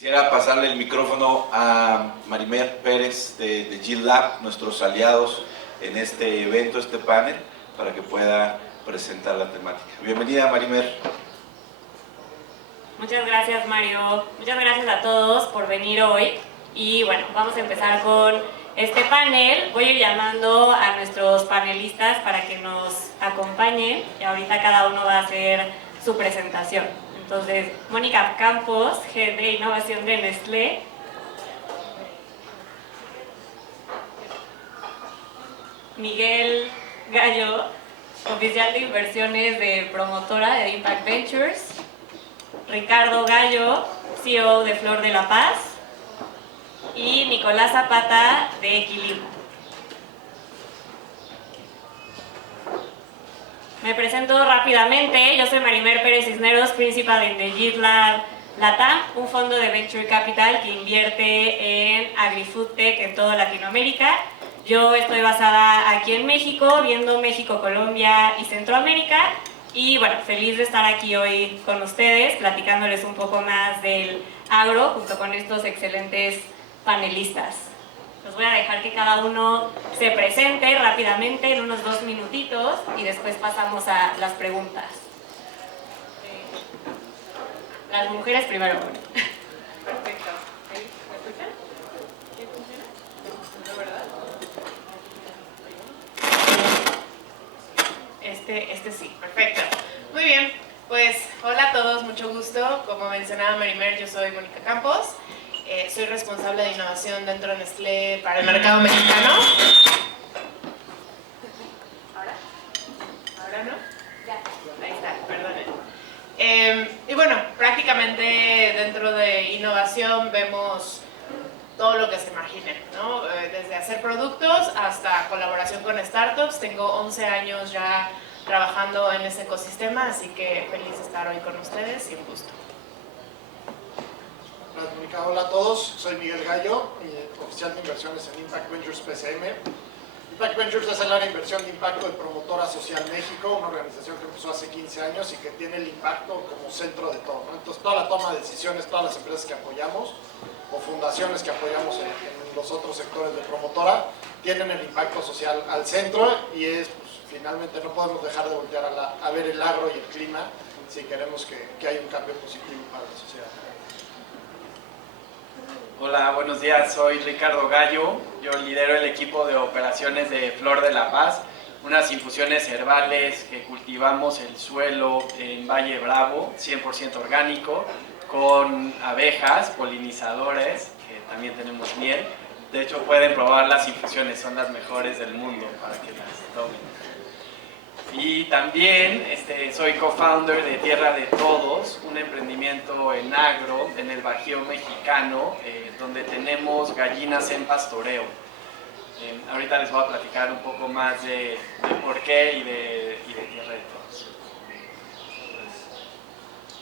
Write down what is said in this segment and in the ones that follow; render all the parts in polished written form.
Quisiera pasarle el micrófono a Marimer Pérez de GitLab, nuestros aliados en este evento, este panel, para que pueda presentar la temática. Bienvenida, Marimer. Muchas gracias, Mario. Muchas gracias a todos por venir hoy. Y bueno, vamos a empezar con este panel. Voy a ir llamando a nuestros panelistas para que nos acompañen y ahorita cada uno va a hacer su presentación. Entonces, Mónica Campos, Head de Innovación de Nestlé. Miguel Gallo, Oficial de Inversiones de Promotora de Impact Ventures. Ricardo Gallo, CEO de Flor de la Paz. Y Nicolás Zapata, de Equilimo. Me presento rápidamente. Yo soy Marimer Pérez Cisneros, Principal de GitLab LATAM, un fondo de Venture Capital que invierte en Agri-Food Tech en toda Latinoamérica. Yo estoy basada aquí en México, viendo México, Colombia y Centroamérica. Y bueno, feliz de estar aquí hoy con ustedes, platicándoles un poco más del agro, junto con estos excelentes panelistas. Los voy a dejar que cada uno se presente rápidamente en unos 2 minutitos y después pasamos a las preguntas. Las mujeres primero. Perfecto. ¿Me escuchan? ¿Sí funciona? ¿No, verdad? Este sí, perfecto. Muy bien, pues hola a todos, mucho gusto. Como mencionaba Marimer, yo soy Mónica Campos. Soy responsable de innovación dentro de Nestlé para el mercado mexicano. ¿Ahora? ¿Ahora no? Ya. Ahí está, perdonen. Y bueno, prácticamente dentro de innovación vemos todo lo que se imaginen, ¿no? Desde hacer productos hasta colaboración con startups. Tengo 11 años ya trabajando en ese ecosistema, así que feliz de estar hoy con ustedes y un gusto. Hola, Mónica. Hola a todos, soy Miguel Gallo, oficial de inversiones en Impact Ventures PCM. Impact Ventures es el área de inversión de impacto de Promotora Social México, una organización que empezó hace 15 años y que tiene el impacto como centro de todo, ¿no? Entonces, toda la toma de decisiones, todas las empresas que apoyamos o fundaciones que apoyamos en los otros sectores de Promotora tienen el impacto social al centro y es, pues, finalmente no podemos dejar de voltear a ver el agro y el clima si queremos que haya un cambio positivo para la sociedad. Hola, buenos días, soy Ricardo Gallo, yo lidero el equipo de operaciones de Flor de la Paz, unas infusiones herbales que cultivamos el suelo en Valle Bravo, 100% orgánico, con abejas, polinizadores, que también tenemos miel. De hecho, pueden probar las infusiones, son las mejores del mundo para que las tomen. Y también soy co-founder de Tierra de Todos, un emprendimiento en agro, en el Bajío mexicano, donde tenemos gallinas en pastoreo. Ahorita les voy a platicar un poco más de por qué y de Tierra de Todos.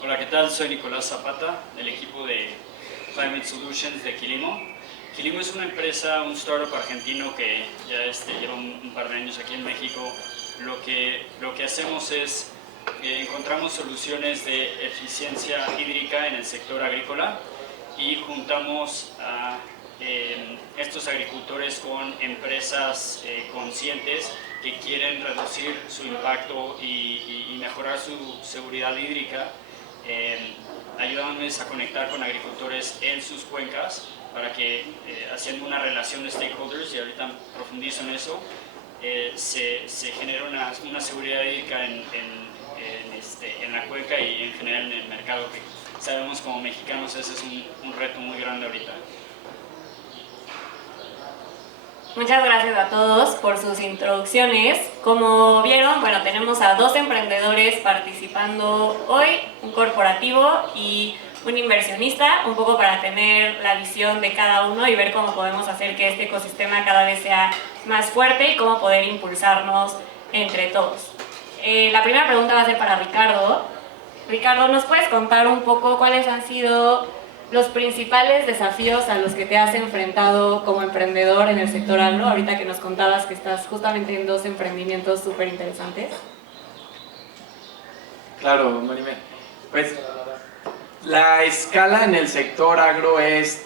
Hola, ¿qué tal? Soy Nicolás Zapata, del equipo de Climate Solutions de Equilimo. Equilimo es una empresa, un startup argentino que ya lleva un par de años aquí en México. Lo que hacemos es encontramos soluciones de eficiencia hídrica en el sector agrícola y juntamos a estos agricultores con empresas conscientes que quieren reducir su impacto y mejorar su seguridad hídrica, ayudándoles a conectar con agricultores en sus cuencas para que, haciendo una relación de stakeholders, y ahorita profundizo en eso, se genera una seguridad hídrica en la cuenca y en general en el mercado, que sabemos como mexicanos ese es un reto muy grande ahorita. Muchas gracias a todos por sus introducciones. Como vieron, bueno, tenemos a 2 emprendedores participando hoy, un corporativo y un inversionista, un poco para tener la visión de cada uno y ver cómo podemos hacer que este ecosistema cada vez sea más fuerte y cómo poder impulsarnos entre todos. La primera pregunta va a ser para Ricardo. Ricardo, ¿nos puedes contar un poco cuáles han sido los principales desafíos a los que te has enfrentado como emprendedor en el sector agro, ahorita que nos contabas que estás justamente en 2 emprendimientos súper interesantes? Claro, Marimer. Pues La escala en el sector agro es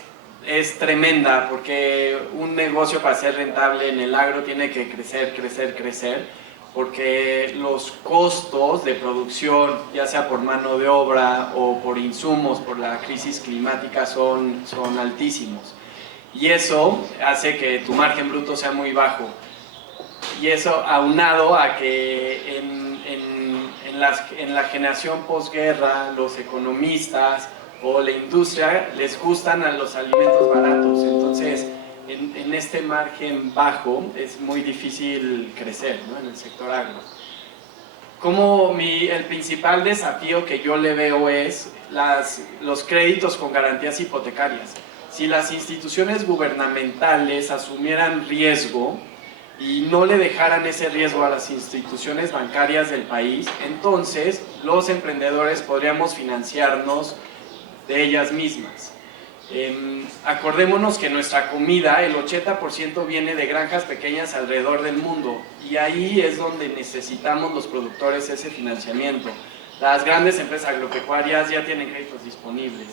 tremenda, porque un negocio para ser rentable en el agro tiene que crecer, porque los costos de producción, ya sea por mano de obra o por insumos, por la crisis climática, son altísimos. Y eso hace que tu margen bruto sea muy bajo. Y eso aunado a que en la generación posguerra, los economistas o la industria les gustan a los alimentos baratos. Entonces, en este margen bajo es muy difícil crecer, ¿no?, en el sector agro. El principal desafío que yo le veo es los créditos con garantías hipotecarias. Si las instituciones gubernamentales asumieran riesgo y no le dejaran ese riesgo a las instituciones bancarias del país, entonces los emprendedores podríamos financiarnos de ellas mismas. Acordémonos que nuestra comida, el 80% viene de granjas pequeñas alrededor del mundo, y ahí es donde necesitamos los productores ese financiamiento. Las grandes empresas agropecuarias ya tienen créditos disponibles.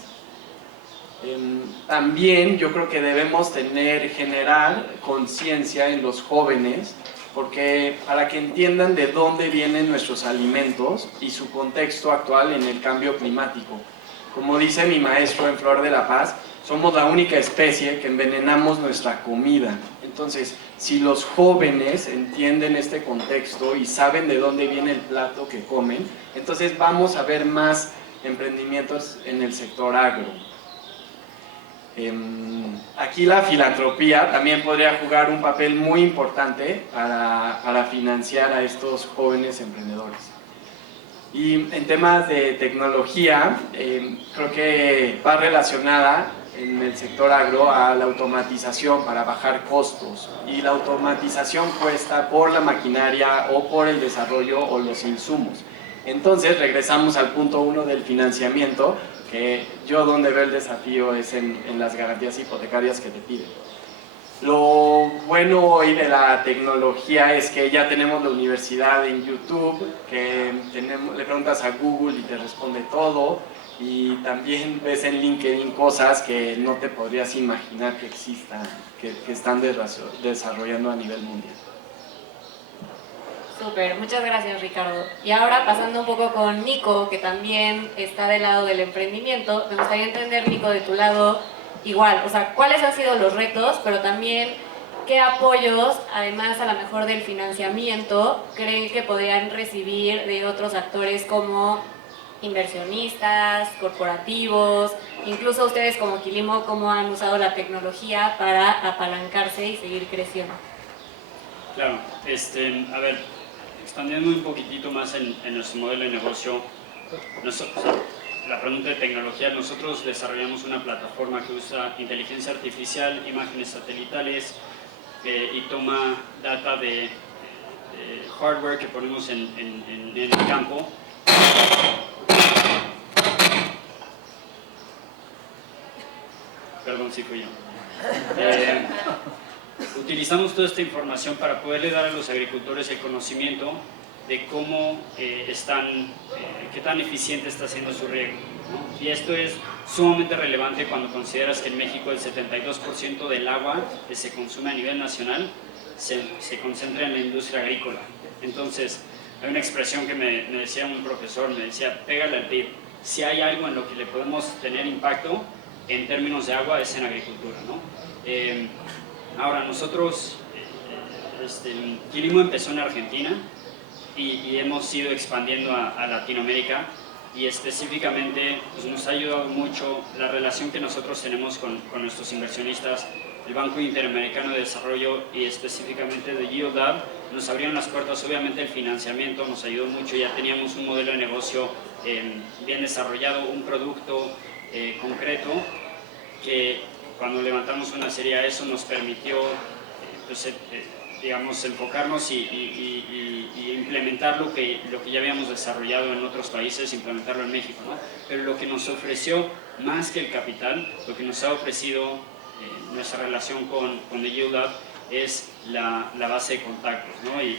También yo creo que debemos generar conciencia en los jóvenes, porque para que entiendan de dónde vienen nuestros alimentos y su contexto actual en el cambio climático. Como dice mi maestro en Flor de la Paz, somos la única especie que envenenamos nuestra comida. Entonces, si los jóvenes entienden este contexto y saben de dónde viene el plato que comen, entonces vamos a ver más emprendimientos en el sector agro. Aquí la filantropía también podría jugar un papel muy importante para financiar a estos jóvenes emprendedores. Y en temas de tecnología, creo que va relacionada en el sector agro a la automatización para bajar costos, y la automatización cuesta por la maquinaria o por el desarrollo o los insumos. Entonces regresamos al punto 1 del financiamiento, que yo donde veo el desafío es en las garantías hipotecarias que te piden. Lo bueno hoy de la tecnología es que ya tenemos la universidad en YouTube, que le preguntas a Google y te responde todo, y también ves en LinkedIn cosas que no te podrías imaginar que existan, que están desarrollando a nivel mundial. Súper, muchas gracias, Ricardo. Y ahora pasando un poco con Nico, que también está del lado del emprendimiento, me gustaría entender, Nico, de tu lado igual, o sea, cuáles han sido los retos, pero también qué apoyos, además a lo mejor del financiamiento, creen que podrían recibir de otros actores como inversionistas, corporativos, incluso ustedes como Quilimo, cómo han usado la tecnología para apalancarse y seguir creciendo. Claro, a ver, expandiendo un poquitito más en nuestro modelo de negocio, la pregunta de tecnología, nosotros desarrollamos una plataforma que usa inteligencia artificial, imágenes satelitales y toma data de hardware que ponemos en el campo. Perdón si fui yo. Utilizamos toda esta información para poderle dar a los agricultores el conocimiento de cómo qué tan eficiente está siendo su riego, ¿no? Y esto es sumamente relevante cuando consideras que en México el 72% del agua que se consume a nivel nacional se concentra en la industria agrícola. Entonces, hay una expresión que me decía un profesor, me decía, pégale al PIB. Si hay algo en lo que le podemos tener impacto en términos de agua es en agricultura, ¿no? Ahora, nosotros, Quilimo empezó en Argentina y hemos ido expandiendo a Latinoamérica, y específicamente pues, nos ha ayudado mucho la relación que nosotros tenemos con nuestros inversionistas. El Banco Interamericano de Desarrollo y específicamente de Yield Lab nos abrieron las puertas. Obviamente el financiamiento nos ayudó mucho, ya teníamos un modelo de negocio bien desarrollado, un producto concreto, que cuando levantamos una serie A eso nos permitió digamos, enfocarnos y implementar lo que ya habíamos desarrollado en otros países, implementarlo en México, ¿no? Pero lo que nos ofreció, más que el capital, lo que nos ha ofrecido nuestra relación con The Yield Lab es la base de contactos, ¿no? Y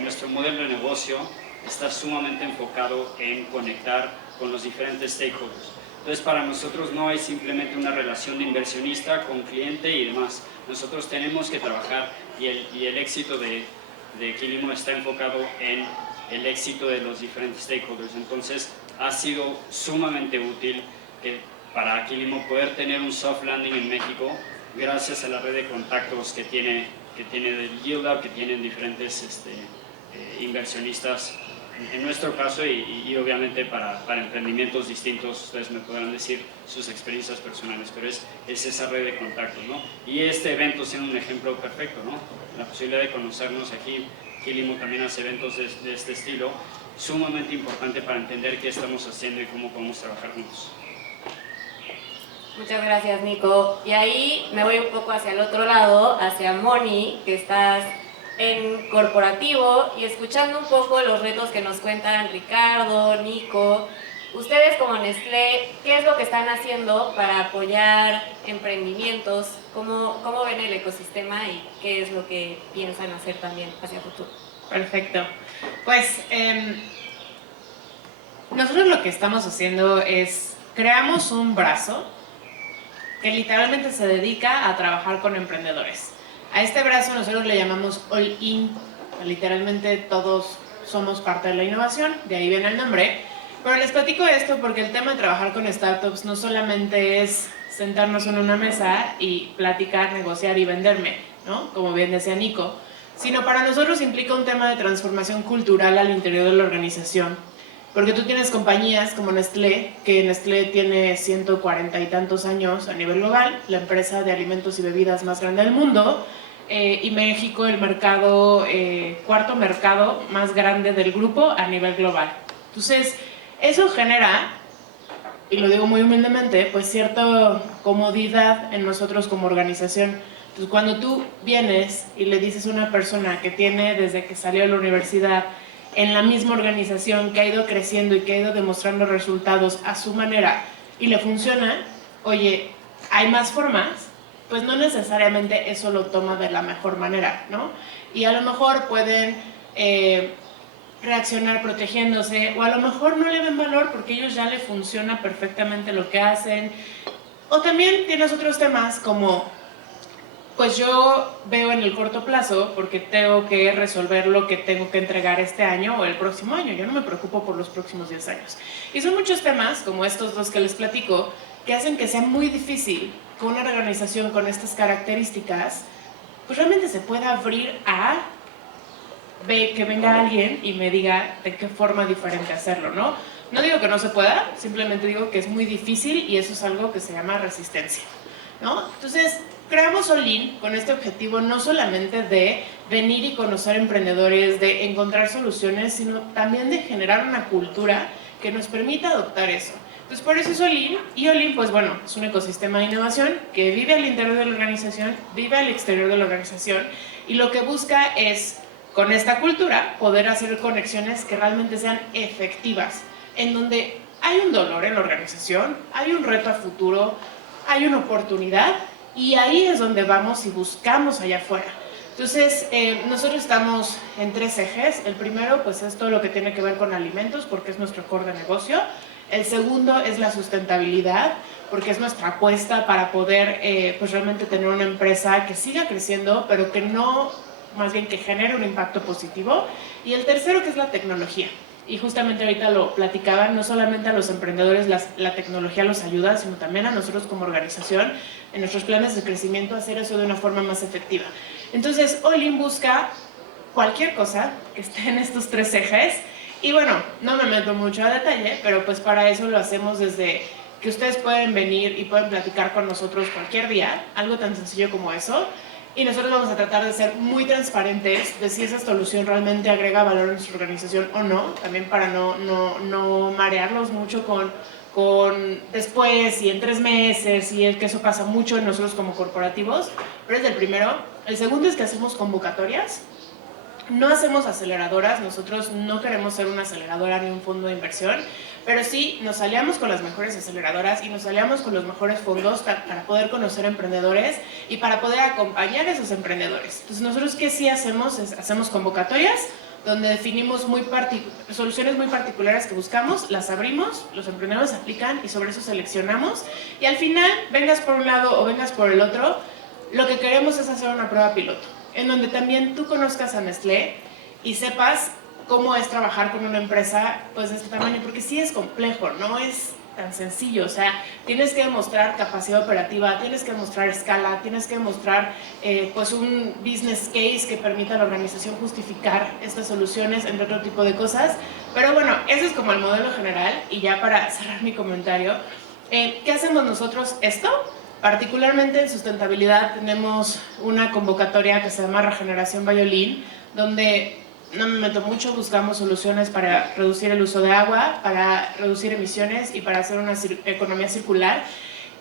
nuestro modelo de negocio está sumamente enfocado en conectar con los diferentes stakeholders. Entonces para nosotros no es simplemente una relación de inversionista con cliente y demás. Nosotros tenemos que trabajar y el éxito de Quilimo está enfocado en el éxito de los diferentes stakeholders. Entonces ha sido sumamente útil para Quilimo poder tener un soft landing en México gracias a la red de contactos que tiene del Yield Lab, que tienen diferentes inversionistas. En nuestro caso y obviamente para emprendimientos distintos, ustedes me podrán decir sus experiencias personales, pero es esa red de contactos, ¿no? Y este evento siendo un ejemplo perfecto, ¿no? La posibilidad de conocernos aquí, Quilimo también hace eventos de este estilo, sumamente importante para entender qué estamos haciendo y cómo podemos trabajar juntos. Muchas gracias, Nico. Y ahí me voy un poco hacia el otro lado, hacia Moni, que estás en corporativo y escuchando un poco los retos que nos cuentan Ricardo, Nico. Ustedes como Nestlé, ¿qué es lo que están haciendo para apoyar emprendimientos? ¿Cómo ven el ecosistema y qué es lo que piensan hacer también hacia el futuro? Perfecto. Pues nosotros lo que estamos haciendo es, creamos un brazo que literalmente se dedica a trabajar con emprendedores. A este brazo nosotros le llamamos All In, literalmente todos somos parte de la innovación, de ahí viene el nombre. Pero les platico esto porque el tema de trabajar con startups no solamente es sentarnos en una mesa y platicar, negociar y venderme, ¿no? Como bien decía Nico, sino para nosotros implica un tema de transformación cultural al interior de la organización. Porque tú tienes compañías como Nestlé, que Nestlé tiene 140 y tantos años a nivel global, la empresa de alimentos y bebidas más grande del mundo, y México el mercado, cuarto mercado más grande del grupo a nivel global. Entonces, eso genera, y lo digo muy humildemente, pues cierta comodidad en nosotros como organización. Entonces, cuando tú vienes y le dices a una persona que tiene desde que salió de la universidad en la misma organización, que ha ido creciendo y que ha ido demostrando resultados a su manera y le funciona, oye, hay más formas, pues no necesariamente eso lo toma de la mejor manera, ¿no? Y a lo mejor pueden reaccionar protegiéndose, o a lo mejor no le ven valor porque a ellos ya le funciona perfectamente lo que hacen. O también tienes otros temas como, pues yo veo en el corto plazo porque tengo que resolver lo que tengo que entregar este año o el próximo año. Yo no me preocupo por los próximos 10 años. Y son muchos temas, como estos dos que les platico, que hacen que sea muy difícil que una organización con estas características pues realmente se pueda abrir a que venga alguien y me diga de qué forma diferente hacerlo, ¿no? No digo que no se pueda, simplemente digo que es muy difícil y eso es algo que se llama resistencia, ¿no? Entonces, creamos All In con este objetivo no solamente de venir y conocer emprendedores, de encontrar soluciones, sino también de generar una cultura que nos permita adoptar eso. Entonces, por eso es All In, y All In, pues bueno, es un ecosistema de innovación que vive al interior de la organización, vive al exterior de la organización, y lo que busca es, con esta cultura, poder hacer conexiones que realmente sean efectivas, en donde hay un dolor en la organización, hay un reto a futuro, hay una oportunidad, y ahí es donde vamos y buscamos allá afuera. Entonces, nosotros estamos en 3 ejes. El primero, pues es todo lo que tiene que ver con alimentos, porque es nuestro core de negocio. El segundo es la sustentabilidad, porque es nuestra apuesta para poder pues realmente tener una empresa que siga creciendo, pero que no, más bien que genere un impacto positivo. Y el tercero, que es la tecnología. Y justamente ahorita lo platicaban, no solamente a los emprendedores la tecnología los ayuda, sino también a nosotros como organización, en nuestros planes de crecimiento, hacer eso de una forma más efectiva. Entonces, All In busca cualquier cosa que esté en estos 3 ejes. Y bueno, no me meto mucho a detalle, pero pues para eso lo hacemos desde que ustedes pueden venir y pueden platicar con nosotros cualquier día, algo tan sencillo como eso. Y nosotros vamos a tratar de ser muy transparentes de si esa solución realmente agrega valor a nuestra organización o no, también para no marearlos mucho con después y en 3 meses, y es que eso pasa mucho en nosotros como corporativos, pero es el primero. El segundo es que hacemos convocatorias. No hacemos aceleradoras, nosotros no queremos ser una aceleradora ni un fondo de inversión, pero sí nos aliamos con las mejores aceleradoras y nos aliamos con los mejores fondos para poder conocer emprendedores y para poder acompañar a esos emprendedores. Entonces nosotros, ¿qué sí hacemos? Hacemos convocatorias donde definimos soluciones muy particulares que buscamos, las abrimos, los emprendedores aplican y sobre eso seleccionamos. Y al final, vengas por un lado o vengas por el otro, lo que queremos es hacer una prueba piloto, en donde también tú conozcas a Nestlé y sepas cómo es trabajar con una empresa pues, de este tamaño, porque sí es complejo, no es tan sencillo, o sea, tienes que demostrar capacidad operativa, tienes que demostrar escala, tienes que demostrar pues un business case que permita a la organización justificar estas soluciones, entre otro tipo de cosas. Pero bueno, eso es como el modelo general. Y ya para cerrar mi comentario, ¿qué hacemos nosotros esto? Particularmente en sustentabilidad tenemos una convocatoria que se llama Regeneración Biolín, donde no me meto mucho, buscamos soluciones para reducir el uso de agua, para reducir emisiones y para hacer una economía circular.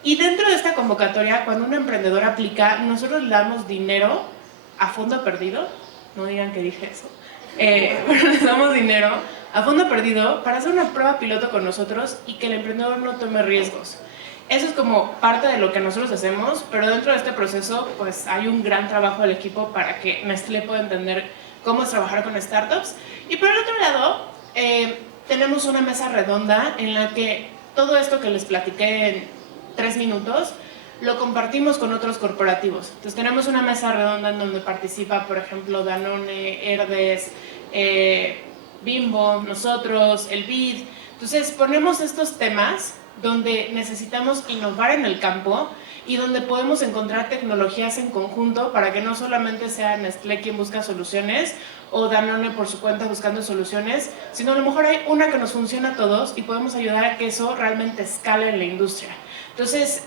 Y dentro de esta convocatoria, cuando un emprendedor aplica, nosotros le damos dinero a fondo perdido, no digan que dije eso, les damos dinero a fondo perdido para hacer una prueba piloto con nosotros y que el emprendedor no tome riesgos. Eso es como parte de lo que nosotros hacemos, pero dentro de este proceso pues hay un gran trabajo del equipo para que Nestlé pueda entender cómo es trabajar con startups. Y por el otro lado, tenemos una mesa redonda en la que todo esto que les platiqué en 3 minutos lo compartimos con otros corporativos. Entonces tenemos una mesa redonda en donde participa, por ejemplo, Danone, Herdes, Bimbo, nosotros, el BID. Entonces ponemos estos temas donde necesitamos innovar en el campo y donde podemos encontrar tecnologías en conjunto para que no solamente sea Nestlé quien busca soluciones o Danone por su cuenta buscando soluciones, sino a lo mejor hay una que nos funciona a todos y podemos ayudar a que eso realmente escale en la industria. Entonces,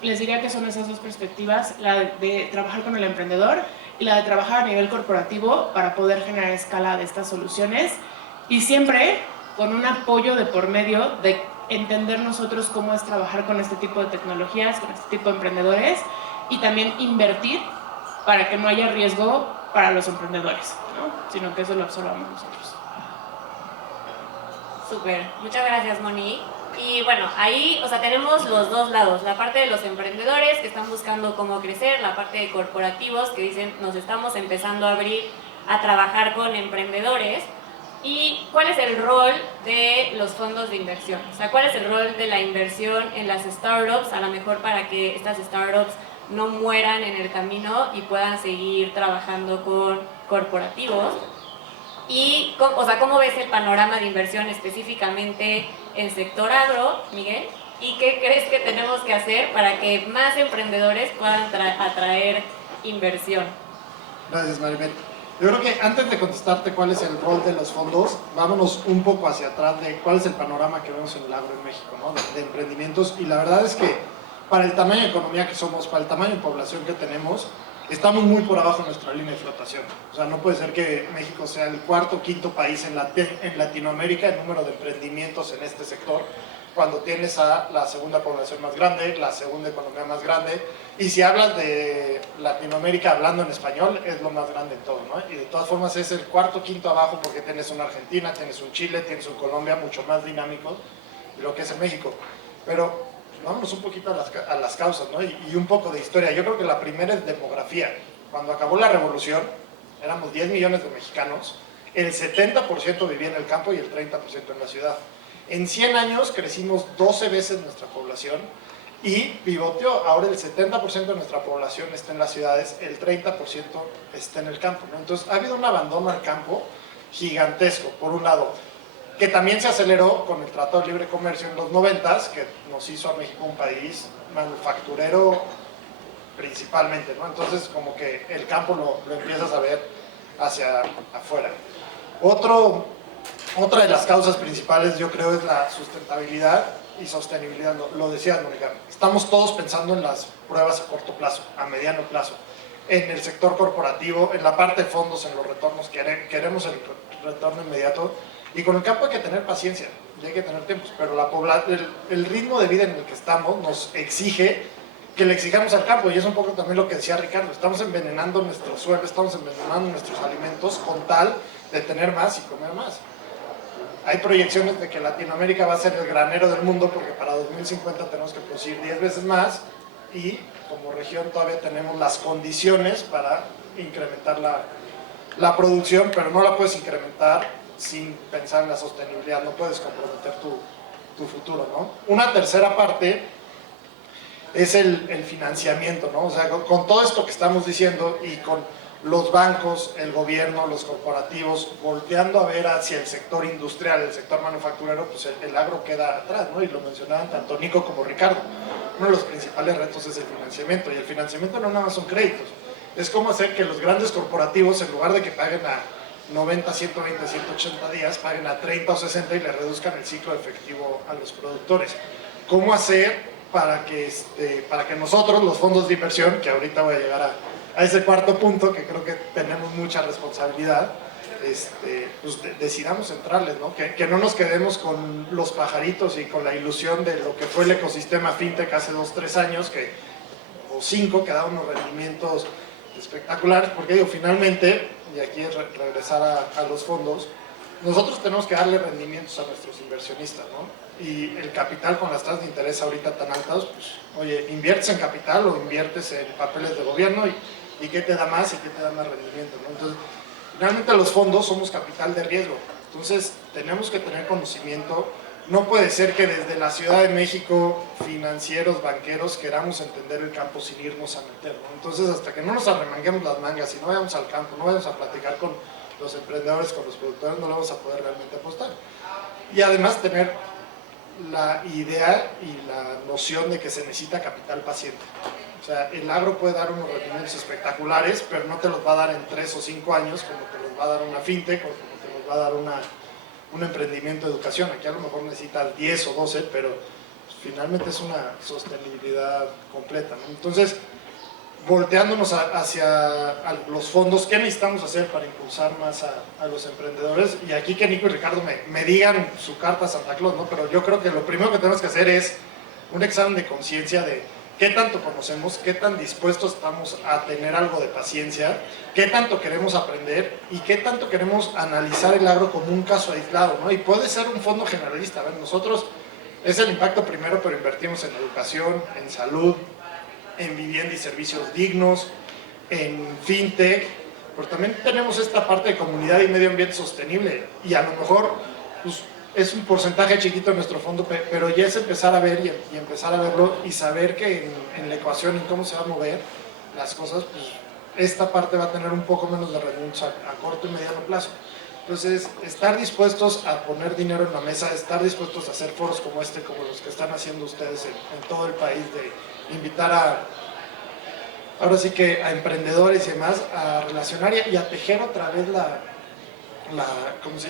les diría que son esas dos perspectivas, la de trabajar con el emprendedor y la de trabajar a nivel corporativo para poder generar escala de estas soluciones y siempre con un apoyo de por medio de entender nosotros cómo es trabajar con este tipo de tecnologías, con este tipo de emprendedores y también invertir para que no haya riesgo para los emprendedores, ¿no? Sino que eso lo absorbamos nosotros. Súper, muchas gracias, Moni. Y bueno, ahí, o sea, tenemos los dos lados, la parte de los emprendedores que están buscando cómo crecer, la parte de corporativos que dicen nos estamos empezando a abrir a trabajar con emprendedores. ¿Y cuál es el rol de los fondos de inversión? O sea, ¿cuál es el rol de la inversión en las startups? A lo mejor para que estas startups no mueran en el camino y puedan seguir trabajando con corporativos. Y, o sea, ¿cómo ves el panorama de inversión específicamente en sector agro, Miguel? ¿Y qué crees que tenemos que hacer para que más emprendedores puedan atraer inversión? Gracias, Maribel. Yo creo que antes de contestarte cuál es el rol de los fondos, vámonos un poco hacia atrás de cuál es el panorama que vemos en el agro en México, ¿no? de emprendimientos. Y la verdad es que para el tamaño de economía que somos, para el tamaño de población que tenemos, estamos muy por abajo de nuestra línea de flotación. O sea, no puede ser que México sea el cuarto o quinto país en Latinoamérica en número de emprendimientos en este sector, cuando tienes a la segunda población más grande, la segunda economía más grande, y si hablas de Latinoamérica hablando en español, es lo más grande en todo, ¿no? Y de todas formas es el cuarto o quinto abajo porque tienes una Argentina, tienes un Chile, tienes un Colombia mucho más dinámicos de lo que es en México. Pero vámonos un poquito a las causas, ¿no? Y un poco de historia. Yo creo que la primera es demografía. Cuando acabó la revolución, éramos 10 millones de mexicanos, el 70% vivía en el campo y el 30% en la ciudad. En 100 años crecimos 12 veces nuestra población y pivoteó. Ahora el 70% de nuestra población está en las ciudades, el 30% está en el campo, ¿no? Entonces ha habido un abandono al campo gigantesco, por un lado, que también se aceleró con el Tratado de Libre Comercio en los 90s, que nos hizo a México un país manufacturero principalmente, ¿no? Entonces como que el campo lo empiezas a ver hacia afuera. Otra de las causas principales, yo creo, es la sustentabilidad y sostenibilidad. Lo decía Mónica, estamos todos pensando en las pruebas a corto plazo, a mediano plazo, en el sector corporativo, en la parte de fondos, en los retornos, queremos el retorno inmediato, y con el campo hay que tener paciencia, y hay que tener tiempos, pero el ritmo de vida en el que estamos nos exige que le exijamos al campo, y es un poco también lo que decía Ricardo, estamos envenenando nuestro suelo, estamos envenenando nuestros alimentos con tal de tener más y comer más. Hay proyecciones de que Latinoamérica va a ser el granero del mundo porque para 2050 tenemos que producir 10 veces más y como región todavía tenemos las condiciones para incrementar la producción, pero no la puedes incrementar sin pensar en la sostenibilidad, no puedes comprometer tu futuro, ¿no? Una tercera parte es el financiamiento, ¿no? O sea, con todo esto que estamos diciendo y con los bancos, el gobierno, los corporativos, volteando a ver hacia el sector industrial, el sector manufacturero, pues el agro queda atrás, ¿no? Y lo mencionaban tanto Nico como Ricardo. Uno de los principales retos es el financiamiento, y el financiamiento no nada más son créditos. Es como hacer que los grandes corporativos, en lugar de que paguen a 90, 120, 180 días, paguen a 30 o 60 y le reduzcan el ciclo efectivo a los productores. ¿Cómo hacer para que nosotros, los fondos de inversión, que ahorita voy a llegar a ese cuarto punto, que creo que tenemos mucha responsabilidad, pues decidamos entrarles, ¿no? Que no nos quedemos con los pajaritos y con la ilusión de lo que fue el ecosistema fintech hace 2, 3 años, o 5, que daba unos rendimientos espectaculares, porque digo, finalmente, y aquí es regresar a los fondos, nosotros tenemos que darle rendimientos a nuestros inversionistas, ¿no? Y el capital con las tasas de interés ahorita tan altas, pues, oye, inviertes en capital o inviertes en papeles de gobierno y qué te da más y qué te da más rendimiento, ¿no? Entonces, finalmente los fondos somos capital de riesgo, entonces tenemos que tener conocimiento. No puede ser que desde la Ciudad de México, financieros, banqueros, queramos entender el campo sin irnos a meter, ¿no? Entonces, hasta que no nos arremanguemos las mangas y no vayamos al campo, no vayamos a platicar con los emprendedores, con los productores, no le vamos a poder realmente apostar. Y además tener la idea y la noción de que se necesita capital paciente. O sea, el agro puede dar unos rendimientos espectaculares, pero no te los va a dar en 3 o 5 años, como te los va a dar una fintech o como te los va a dar un emprendimiento de educación. Aquí a lo mejor necesitas 10 o 12, pero pues, finalmente es una sostenibilidad completa, ¿no? Entonces, volteándonos hacia los fondos, ¿qué necesitamos hacer para impulsar más a los emprendedores? Y aquí que Nico y Ricardo me digan su carta a Santa Claus, ¿no? Pero yo creo que lo primero que tenemos que hacer es un examen de conciencia de qué tanto conocemos, qué tan dispuestos estamos a tener algo de paciencia, qué tanto queremos aprender y qué tanto queremos analizar el agro como un caso aislado, ¿no? Y puede ser un fondo generalista. A ver, nosotros es el impacto primero, pero invertimos en educación, en salud, en vivienda y servicios dignos, en fintech, pero también tenemos esta parte de comunidad y medio ambiente sostenible, y a lo mejor pues, es un porcentaje chiquito de nuestro fondo, pero ya es empezar a ver y empezar a verlo y saber que en la ecuación, en cómo se va a mover las cosas, pues esta parte va a tener un poco menos de renuncia a corto y mediano plazo. Entonces, estar dispuestos a poner dinero en la mesa, estar dispuestos a hacer foros como este, como los que están haciendo ustedes en todo el país, de invitar ahora sí que a emprendedores y demás a relacionar y a tejer otra vez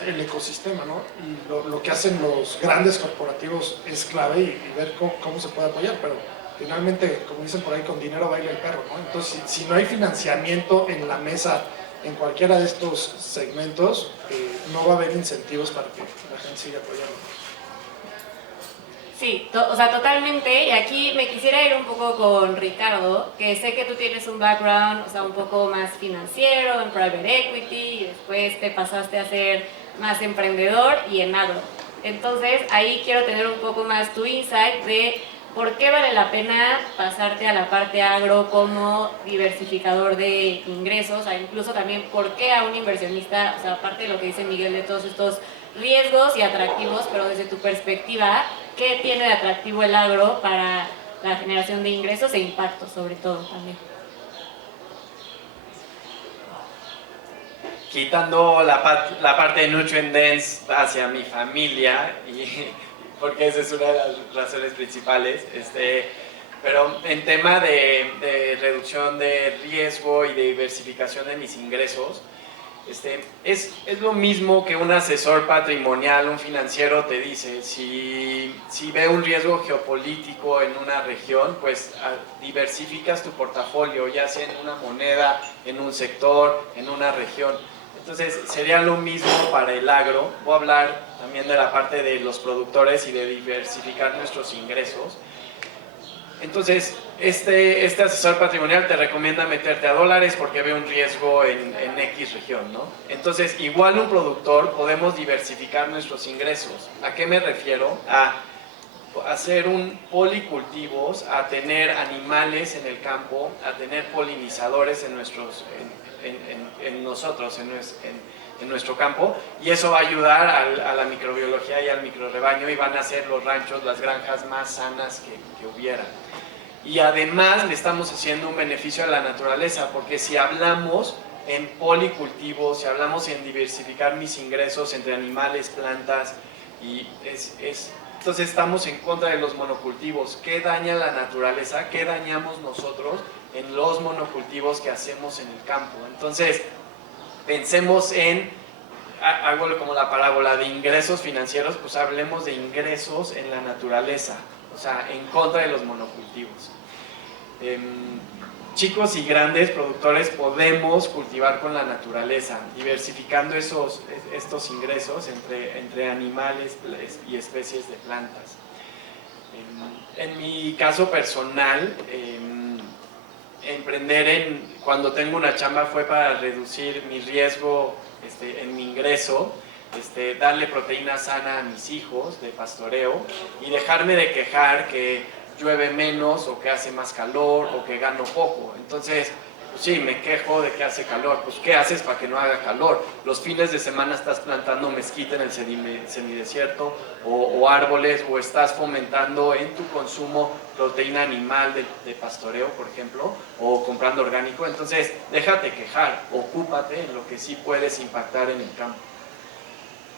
el ecosistema, ¿no? Y lo que hacen los grandes corporativos es clave y ver cómo se puede apoyar, pero finalmente, como dicen por ahí, con dinero baila el perro, ¿no? Entonces, si no hay financiamiento en la mesa en cualquiera de estos segmentos, no va a haber incentivos para que la gente siga apoyando. Sí, o sea, totalmente. Y aquí me quisiera ir un poco con Ricardo, que sé que tú tienes un background, o sea, un poco más financiero, en private equity, y después te pasaste a ser más emprendedor y en agro. Entonces, ahí quiero tener un poco más tu insight de por qué vale la pena pasarte a la parte agro como diversificador de ingresos, o sea, incluso también por qué a un inversionista, o sea, aparte de lo que dice Miguel de todos estos riesgos y atractivos, pero desde tu perspectiva, ¿qué tiene de atractivo el agro para la generación de ingresos e impacto sobre todo también? Quitando la parte de nutrient dense hacia mi familia, porque esa es una de las razones principales, pero en tema de reducción de riesgo y de diversificación de mis ingresos, es lo mismo que un asesor patrimonial, un financiero te dice. Si ve un riesgo geopolítico en una región, pues diversificas tu portafolio, ya sea en una moneda, en un sector, en una región. Entonces sería lo mismo para el agro. Voy a hablar también de la parte de los productores y de diversificar nuestros ingresos. Entonces, este asesor patrimonial te recomienda meterte a dólares porque ve un riesgo en X región, ¿no? Entonces, igual un productor podemos diversificar nuestros ingresos. ¿A qué me refiero? A hacer un policultivos, a tener animales en el campo, a tener polinizadores en en nosotros, en nuestro campo, y eso va a ayudar a la microbiología y al microrebaño, y van a ser los ranchos, las granjas más sanas que hubiera. Y además le estamos haciendo un beneficio a la naturaleza, porque si hablamos en policultivo, si hablamos en diversificar mis ingresos entre animales, plantas, y entonces estamos en contra de los monocultivos. ¿Qué daña la naturaleza? ¿Qué dañamos nosotros en los monocultivos que hacemos en el campo? Entonces, pensemos en, hago como la parábola de ingresos financieros, pues hablemos de ingresos en la naturaleza, o sea, en contra de los monocultivos. Chicos y grandes productores podemos cultivar con la naturaleza, diversificando estos ingresos entre animales y especies de plantas. En mi caso personal, emprender cuando tengo una chamba fue para reducir mi riesgo en mi ingreso, darle proteína sana a mis hijos de pastoreo y dejarme de quejar que llueve menos o que hace más calor o que gano poco. Entonces, pues sí, me quejo de que hace calor. Pues ¿qué haces para que no haga calor? Los fines de semana estás plantando mezquita en el semidesierto o árboles, o estás fomentando en tu consumo proteína animal de pastoreo, por ejemplo, o comprando orgánico. Entonces, déjate quejar, ocúpate en lo que sí puedes impactar en el campo.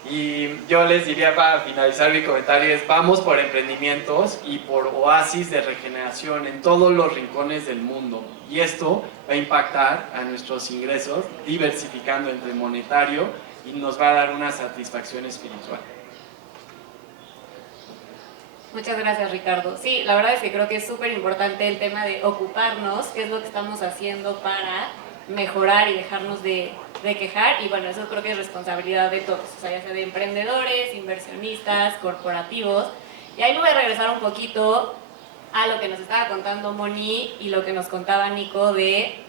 Y yo les diría, para finalizar mi comentario, es vamos por emprendimientos y por oasis de regeneración en todos los rincones del mundo. Y esto va a impactar a nuestros ingresos, diversificando entre monetario, y nos va a dar una satisfacción espiritual. Muchas gracias, Ricardo. Sí, la verdad es que creo que es súper importante el tema de ocuparnos, qué es lo que estamos haciendo para mejorar y dejarnos de quejar, y bueno, eso creo que es responsabilidad de todos, o sea, ya sea de emprendedores, inversionistas, corporativos. Y ahí me voy a regresar un poquito a lo que nos estaba contando Moni y lo que nos contaba Nico de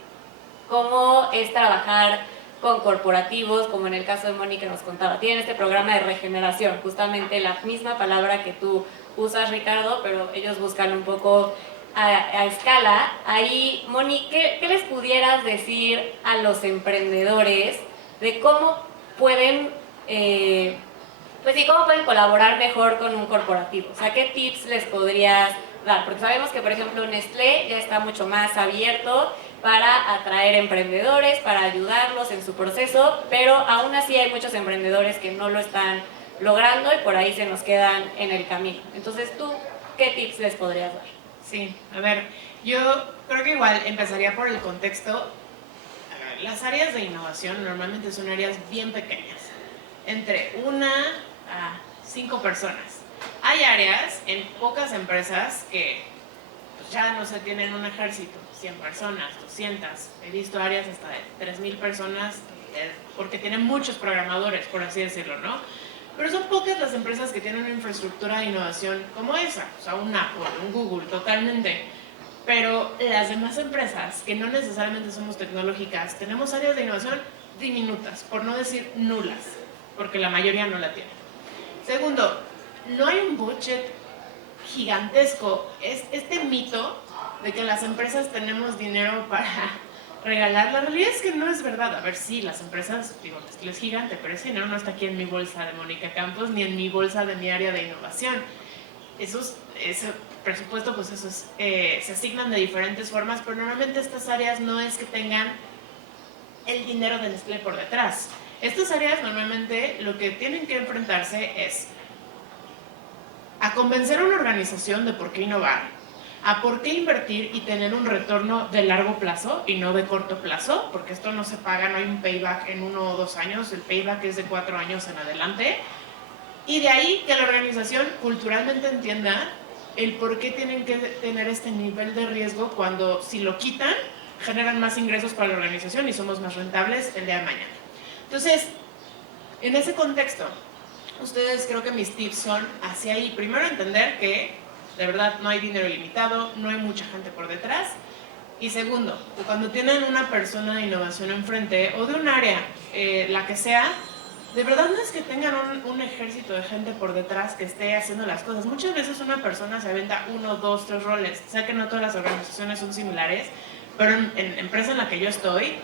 cómo es trabajar con corporativos, como en el caso de Moni que nos contaba. Tienen este programa de regeneración, justamente la misma palabra que tú usas, Ricardo, pero ellos buscan un poco a escala. Ahí, Moni, ¿qué les pudieras decir a los emprendedores de cómo pueden, cómo pueden colaborar mejor con un corporativo? O sea, ¿qué tips les podrías dar? Porque sabemos que, por ejemplo, Nestlé ya está mucho más abierto para atraer emprendedores, para ayudarlos en su proceso, pero aún así hay muchos emprendedores que no lo están logrando y por ahí se nos quedan en el camino. Entonces, ¿tú qué tips les podrías dar? Sí, a ver, yo creo que igual empezaría por el contexto. Las áreas de innovación normalmente son áreas bien pequeñas, entre 1 a 5 personas. Hay áreas en pocas empresas que pues, ya no se tienen un ejército, 100 personas, 200. He visto áreas hasta de 3,000 personas porque tienen muchos programadores, por así decirlo, ¿no? Pero son pocas las empresas que tienen una infraestructura de innovación como esa, o sea, un Apple, un Google, totalmente. Pero las demás empresas, que no necesariamente somos tecnológicas, tenemos áreas de innovación diminutas, por no decir nulas, porque la mayoría no la tiene. Segundo, no hay un budget gigantesco. Es este mito de que las empresas tenemos dinero para regalar, la realidad es que no es verdad. A ver, sí, las empresas, digo, Nestlé es gigante, pero ese dinero no está aquí en mi bolsa de Mónica Campos ni en mi bolsa de mi área de innovación. Ese presupuesto, pues eso se asignan de diferentes formas, pero normalmente estas áreas no es que tengan el dinero de Nestlé por detrás. Estas áreas normalmente lo que tienen que enfrentarse es a convencer a una organización de por qué innovar, a por qué invertir y tener un retorno de largo plazo y no de corto plazo, porque esto no se paga, no hay un payback en 1 o 2 años, el payback es de 4 años en adelante. Y de ahí que la organización culturalmente entienda el por qué tienen que tener este nivel de riesgo cuando, si lo quitan, generan más ingresos para la organización y somos más rentables el día de mañana. Entonces, en ese contexto, ustedes, creo que mis tips son hacia ahí. Primero, entender que de verdad no hay dinero ilimitado, no hay mucha gente por detrás. Y segundo, cuando tienen una persona de innovación enfrente o de un área, la que sea, de verdad no es que tengan un ejército de gente por detrás que esté haciendo las cosas. Muchas veces una persona se aventa 1, 2, 3 roles. Sé que no todas las organizaciones son similares, pero en la empresa en la que yo estoy,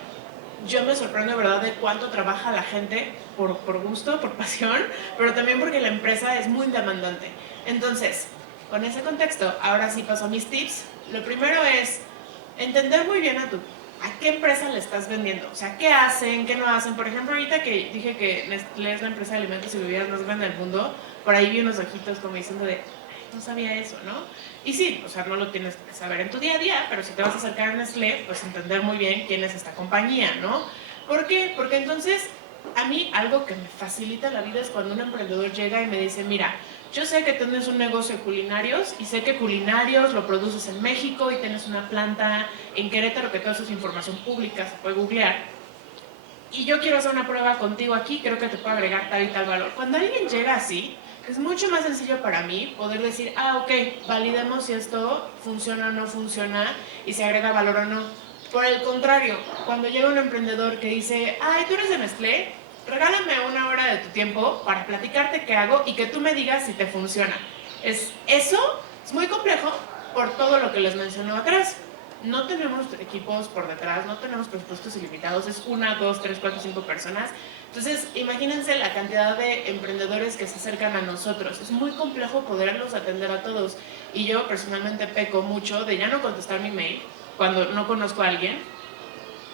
yo me sorprendo de verdad de cuánto trabaja la gente por gusto, por pasión, pero también porque la empresa es muy demandante. Entonces, con ese contexto, ahora sí paso a mis tips. Lo primero es entender muy bien a qué empresa le estás vendiendo, o sea, qué hacen, qué no hacen. Por ejemplo, ahorita que dije que Nestlé es la empresa de alimentos y bebidas más grande del mundo, por ahí vi unos ojitos como diciendo de, no sabía eso, ¿no? Y sí, o sea, no lo tienes que saber en tu día a día, pero si te vas a acercar a Nestlé, pues entender muy bien quién es esta compañía, ¿no? ¿Por qué? Porque entonces, a mí algo que me facilita la vida es cuando un emprendedor llega y me dice, mira, yo sé que tienes un negocio de culinarios y sé que culinarios lo produces en México y tienes una planta en Querétaro, que toda eso es información pública, se puede googlear. Y yo quiero hacer una prueba contigo aquí, creo que te puedo agregar tal y tal valor. Cuando alguien llega así, es mucho más sencillo para mí poder decir, ok, validemos si esto funciona o no funciona y si agrega valor o no. Por el contrario, cuando llega un emprendedor que dice, ay, tú eres de Nestlé, regálame una hora de tu tiempo para platicarte qué hago y que tú me digas si te funciona. Eso es muy complejo por todo lo que les mencionó atrás. No tenemos equipos por detrás, no tenemos presupuestos ilimitados, es 1, 2, 3, 4, 5 personas. Entonces, imagínense la cantidad de emprendedores que se acercan a nosotros. Es muy complejo poderlos atender a todos. Y yo personalmente peco mucho de ya no contestar mi mail cuando no conozco a alguien,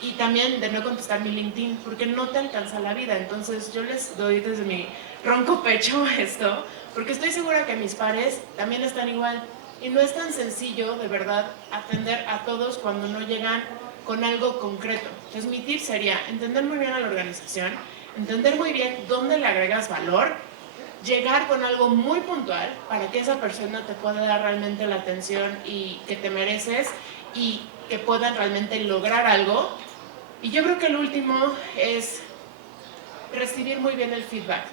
y también de no contestar mi LinkedIn, porque no te alcanza la vida. Entonces yo les doy desde mi ronco pecho esto, porque estoy segura que mis pares también están igual. Y no es tan sencillo, de verdad, atender a todos cuando no llegan con algo concreto. Entonces mi tip sería entender muy bien a la organización, entender muy bien dónde le agregas valor, llegar con algo muy puntual para que esa persona te pueda dar realmente la atención y que te mereces y que puedan realmente lograr algo. Y yo creo que el último es recibir muy bien el feedback,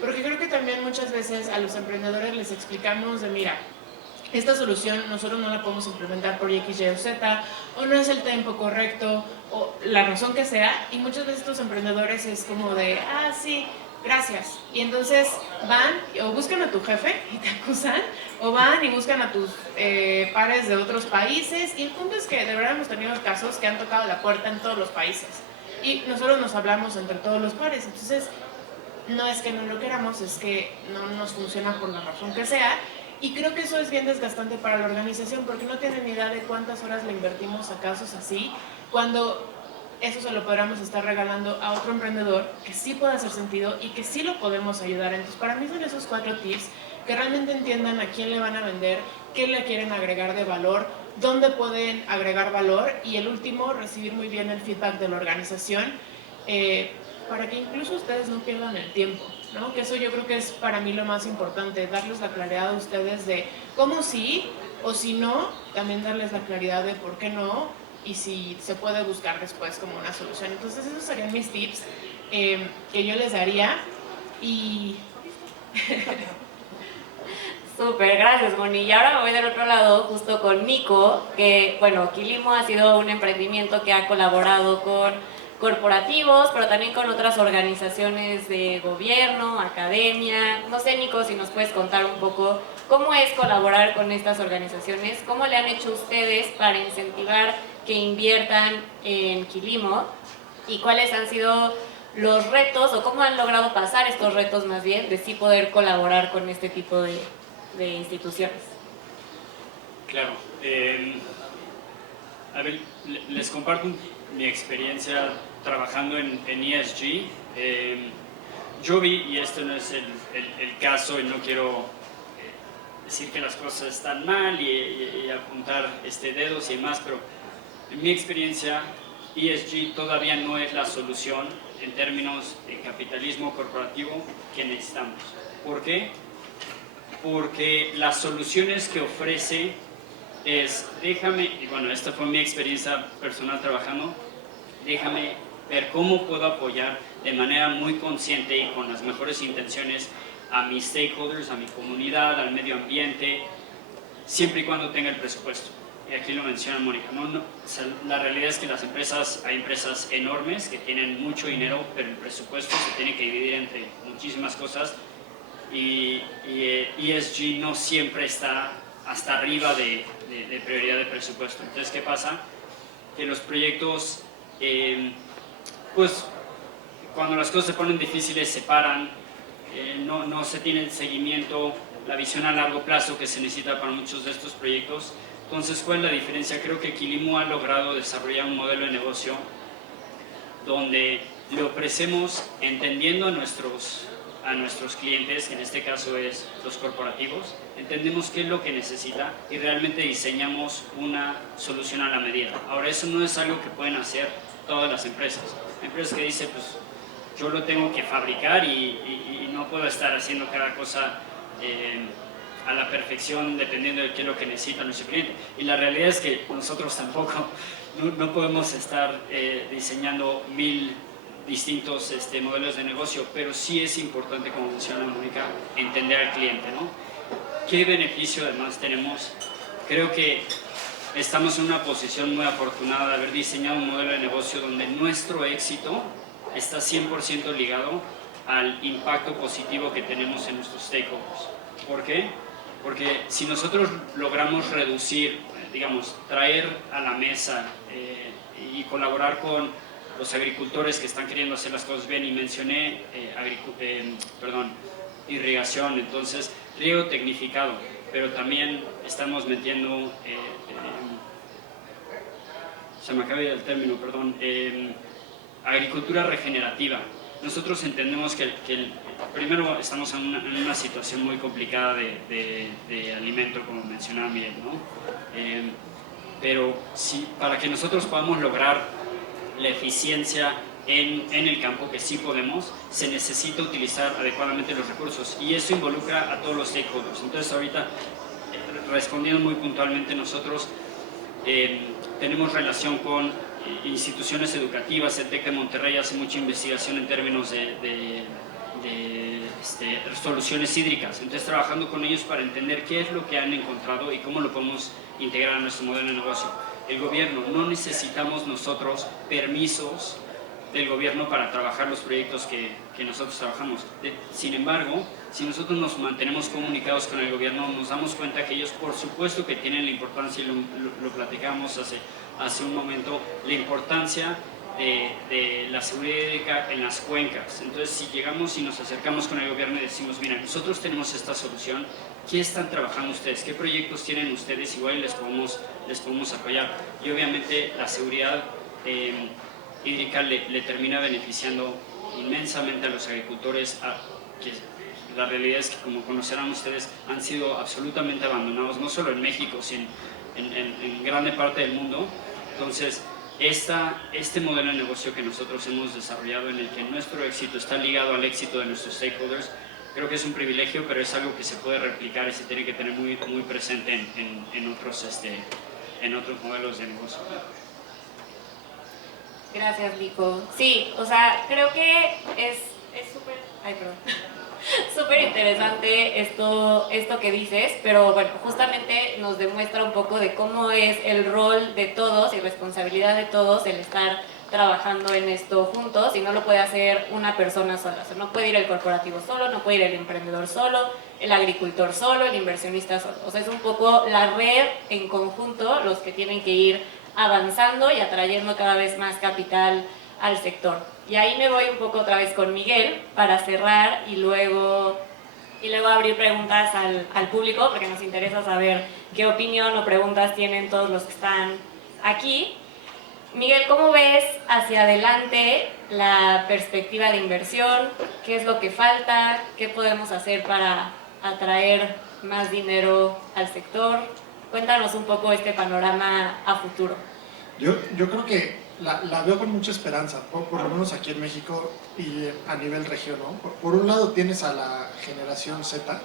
porque creo que también muchas veces a los emprendedores les explicamos de, mira, esta solución nosotros no la podemos implementar por X, Y o Z, o no es el tiempo correcto, o la razón que sea, y muchas veces estos emprendedores es como de, ah, sí, gracias. Y entonces van o buscan a tu jefe y te acusan, o van y buscan a tus pares de otros países, y el punto es que de verdad hemos tenido casos que han tocado la puerta en todos los países, y nosotros nos hablamos entre todos los pares. Entonces no es que no lo queramos, es que no nos funciona por la razón que sea. Y creo que eso es bien desgastante para la organización, porque no tienen ni idea de cuántas horas le invertimos a casos así, cuando eso se lo podríamos estar regalando a otro emprendedor que sí pueda hacer sentido y que sí lo podemos ayudar. Entonces, para mí son esos 4 tips, que realmente entiendan a quién le van a vender, qué le quieren agregar de valor, dónde pueden agregar valor, y el último, recibir muy bien el feedback de la organización, para que incluso ustedes no pierdan el tiempo, ¿no? Que eso yo creo que es para mí lo más importante, darles la claridad a ustedes de cómo sí, o si no, también darles la claridad de por qué no, y si se puede buscar después como una solución. Entonces esos serían mis tips que yo les daría. Y Súper, gracias, Moni. Y ahora me voy del otro lado, justo con Nico, que, bueno, Quilimo ha sido un emprendimiento que ha colaborado con corporativos, pero también con otras organizaciones de gobierno, academia. No sé, Nico, si nos puedes contar un poco cómo es colaborar con estas organizaciones, cómo le han hecho ustedes para incentivar que inviertan en Quilimo y cuáles han sido los retos o cómo han logrado pasar estos retos más bien de sí poder colaborar con este tipo de instituciones. Claro. A ver, les comparto mi experiencia trabajando en ESG. Yo vi, y esto no es el caso, y no quiero decir que las cosas están mal y apuntar dedos y demás, pero en mi experiencia, ESG todavía no es la solución en términos de capitalismo corporativo que necesitamos. ¿Por qué? Porque las soluciones que ofrece es, y bueno, esta fue mi experiencia personal trabajando, déjame ver cómo puedo apoyar de manera muy consciente y con las mejores intenciones a mis stakeholders, a mi comunidad, al medio ambiente, siempre y cuando tenga el presupuesto. Y aquí lo menciona Mónica, o sea, la realidad es que hay empresas enormes que tienen mucho dinero, pero el presupuesto se tiene que dividir entre muchísimas cosas, y ESG no siempre está hasta arriba de prioridad de presupuesto. Entonces, ¿qué pasa? Que los proyectos pues cuando las cosas se ponen difíciles se paran, no se tiene el seguimiento, la visión a largo plazo que se necesita para muchos de estos proyectos. Entonces, ¿cuál es la diferencia? Creo que Quilimo ha logrado desarrollar un modelo de negocio donde le ofrecemos, entendiendo a nuestros clientes, que en este caso es los corporativos, entendemos qué es lo que necesita y realmente diseñamos una solución a la medida. Ahora, eso no es algo que pueden hacer todas las empresas. Hay empresas que dicen, pues yo lo tengo que fabricar y no puedo estar haciendo cada cosa a la perfección dependiendo de qué es lo que necesita nuestro cliente. Y la realidad es que nosotros tampoco no podemos estar diseñando 1000 distintos modelos de negocio, pero sí es importante, como menciona Mónica, entender al cliente, ¿no? ¿Qué beneficio además tenemos? Creo que estamos en una posición muy afortunada de haber diseñado un modelo de negocio donde nuestro éxito está 100% ligado al impacto positivo que tenemos en nuestros stakeholders. ¿Por qué? Porque si nosotros logramos reducir, digamos, traer a la mesa y colaborar con los agricultores que están queriendo hacer las cosas bien, y mencioné irrigación, entonces riego tecnificado, pero también estamos metiendo, se me acaba el término, perdón, agricultura regenerativa. Nosotros entendemos que primero estamos en una situación muy complicada de alimento, como mencionaba Miguel, ¿no? Pero para que nosotros podamos lograr la eficiencia en el campo, que sí podemos, se necesita utilizar adecuadamente los recursos, y eso involucra a todos los stakeholders. Entonces ahorita, respondiendo muy puntualmente, nosotros tenemos relación con instituciones educativas. El TEC de Monterrey hace mucha investigación en términos de soluciones hídricas, entonces trabajando con ellos para entender qué es lo que han encontrado y cómo lo podemos integrar a nuestro modelo de negocio. El gobierno, no necesitamos nosotros permisos del gobierno para trabajar los proyectos que nosotros trabajamos. Sin embargo, si nosotros nos mantenemos comunicados con el gobierno, nos damos cuenta que ellos, por supuesto, que tienen la importancia, y lo platicamos hace un momento, la importancia de la seguridad hídrica en las cuencas. Entonces, si llegamos y nos acercamos con el gobierno y decimos, mira, nosotros tenemos esta solución, ¿qué están trabajando ustedes? ¿Qué proyectos tienen ustedes? Igual les podemos apoyar. Y obviamente la seguridad hídrica le termina beneficiando inmensamente a los agricultores, que la realidad es que, como conocerán ustedes, han sido absolutamente abandonados, no solo en México, sino en grande parte del mundo. Entonces, este modelo de negocio que nosotros hemos desarrollado, en el que nuestro éxito está ligado al éxito de nuestros stakeholders, creo que es un privilegio, pero es algo que se puede replicar y se tiene que tener muy presente en otros modelos de negocio. Gracias, Vico. Sí, o sea, creo que es súper... Ay, perdón. Súper interesante esto que dices, pero bueno, justamente nos demuestra un poco de cómo es el rol de todos y responsabilidad de todos el estar trabajando en esto juntos, y no lo puede hacer una persona sola. O sea, no puede ir el corporativo solo, no puede ir el emprendedor solo, el agricultor solo, el inversionista solo. O sea, es un poco la red en conjunto los que tienen que ir avanzando y atrayendo cada vez más capital al sector. Y ahí me voy un poco otra vez con Miguel para cerrar y luego abrir preguntas al público, porque nos interesa saber qué opinión o preguntas tienen todos los que están aquí. Miguel, ¿cómo ves hacia adelante la perspectiva de inversión? ¿Qué es lo que falta? ¿Qué podemos hacer para atraer más dinero al sector? Cuéntanos un poco este panorama a futuro. Yo creo que la veo con mucha esperanza, por lo menos aquí en México y a nivel región, ¿no? Por un lado tienes a la generación Z,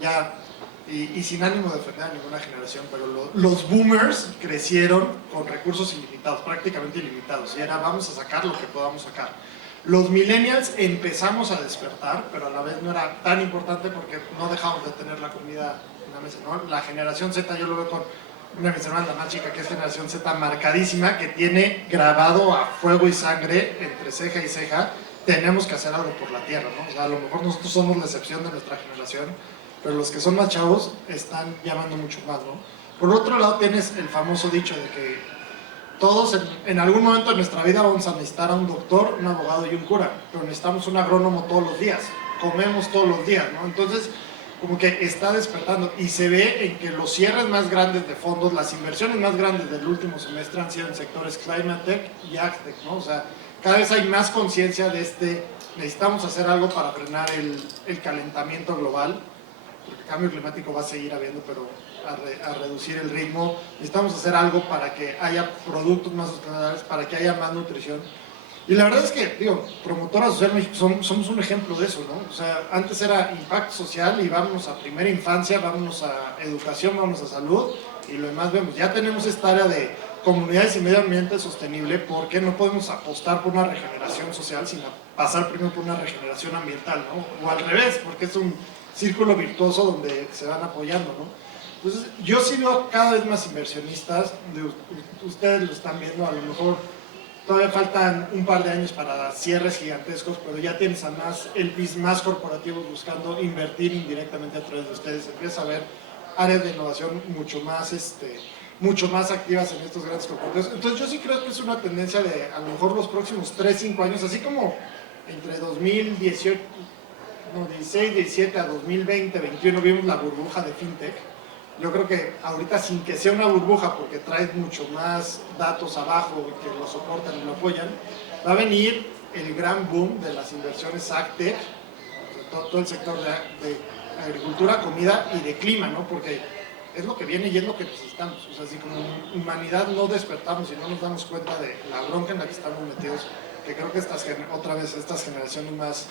ya, y sin ánimo de ofender a ninguna generación, pero los boomers crecieron con recursos ilimitados, prácticamente ilimitados, y era vamos a sacar lo que podamos sacar. Los millennials empezamos a despertar, pero a la vez no era tan importante porque no dejamos de tener la comida en la mesa, ¿no? La generación Z yo lo veo con una de mis hermanas, la más chica, que es generación Z, marcadísima, que tiene grabado a fuego y sangre entre ceja y ceja, tenemos que hacer algo por la tierra, ¿no? O sea, a lo mejor nosotros somos la excepción de nuestra generación, pero los que son más chavos están llamando mucho más, ¿no? Por otro lado tienes el famoso dicho de que todos en algún momento de nuestra vida vamos a necesitar a un doctor, un abogado y un cura, pero necesitamos un agrónomo todos los días, comemos todos los días, ¿no? Entonces, como que está despertando y se ve en que los cierres más grandes de fondos, las inversiones más grandes del último semestre han sido en sectores Climate Tech y AgTech, ¿no? O sea, cada vez hay más conciencia de necesitamos hacer algo para frenar el calentamiento global, porque el cambio climático va a seguir habiendo, pero a reducir el ritmo. Necesitamos hacer algo para que haya productos más sustentables, para que haya más nutrición. Y la verdad es que, digo, Promotora Social México somos un ejemplo de eso, ¿no? O sea, antes era impacto social y vámonos a primera infancia, vámonos a educación, vámonos a salud y lo demás vemos. Ya tenemos esta área de comunidades y medio ambiente sostenible porque no podemos apostar por una regeneración social sin pasar primero por una regeneración ambiental, ¿no? O al revés, porque es un círculo virtuoso donde se van apoyando, ¿no? Entonces, yo sí veo cada vez más inversionistas, ustedes lo están viendo, a lo mejor todavía faltan un par de años para cierres gigantescos, pero ya tienes a más LPs más corporativos buscando invertir indirectamente a través de ustedes. Empieza a haber áreas de innovación mucho más activas en estos grandes corporativos. Entonces, yo sí creo que es una tendencia de a lo mejor los próximos 3-5 años, así como entre 2018, no, 16, 17 a 2020, 21 vimos la burbuja de FinTech. Yo creo que ahorita, sin que sea una burbuja, porque traes mucho más datos abajo que lo soportan y lo apoyan, va a venir el gran boom de las inversiones AgTech, o sea, todo el sector de agricultura, comida y de clima, ¿no? Porque es lo que viene y es lo que necesitamos. O sea, si como humanidad no despertamos y no nos damos cuenta de la bronca en la que estamos metidos, que creo que estas generaciones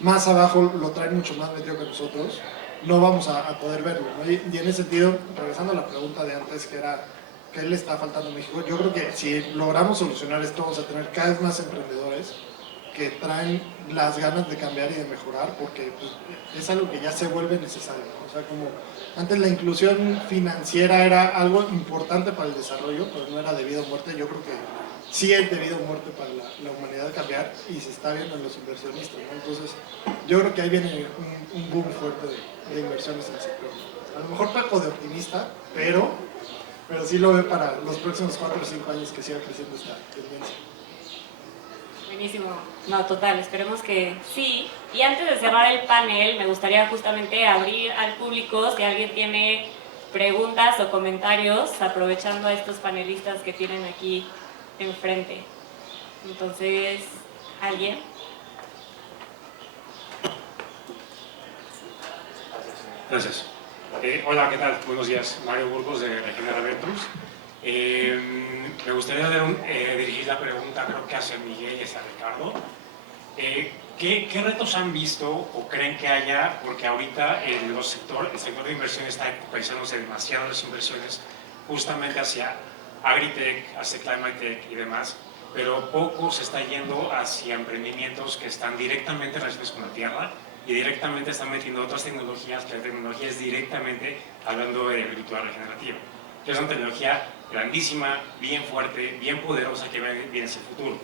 más abajo lo traen mucho más metido que nosotros, no vamos a poder verlo, ¿no? Y en ese sentido, regresando a la pregunta de antes, que era ¿qué le está faltando a México? Yo creo que si logramos solucionar esto, vamos a tener cada vez más emprendedores que traen las ganas de cambiar y de mejorar, porque pues, es algo que ya se vuelve necesario, ¿no? O sea, como antes la inclusión financiera era algo importante para el desarrollo, pero no era debido a muerte. Yo creo que sí es debido a muerte para la humanidad cambiar y se está viendo en los inversionistas, ¿no? Entonces, yo creo que ahí viene un boom fuerte de inversiones en el sector. A lo mejor poco de optimista, pero sí lo veo para los próximos 4 o 5 años que siga creciendo esta tendencia. Buenísimo. No, total, esperemos que sí. Y antes de cerrar el panel, me gustaría justamente abrir al público si alguien tiene preguntas o comentarios, aprovechando a estos panelistas que tienen aquí enfrente. Entonces, ¿alguien? Gracias. Hola, ¿qué tal? Buenos días. Mario Burgos de Regenera Ventures. Me gustaría dirigir la pregunta, creo que hacia Miguel y hacia Ricardo. ¿Qué retos han visto o creen que haya? Porque ahorita el sector de inversión está focalizándose demasiado en las inversiones justamente hacia Agritech, hacia Climate Tech y demás, pero poco se está yendo hacia emprendimientos que están directamente relacionados con la tierra y directamente están metiendo otras tecnologías, que la tecnología es directamente hablando de agricultura regenerativa, que es una tecnología grandísima, bien fuerte, bien poderosa que viene hacia el futuro.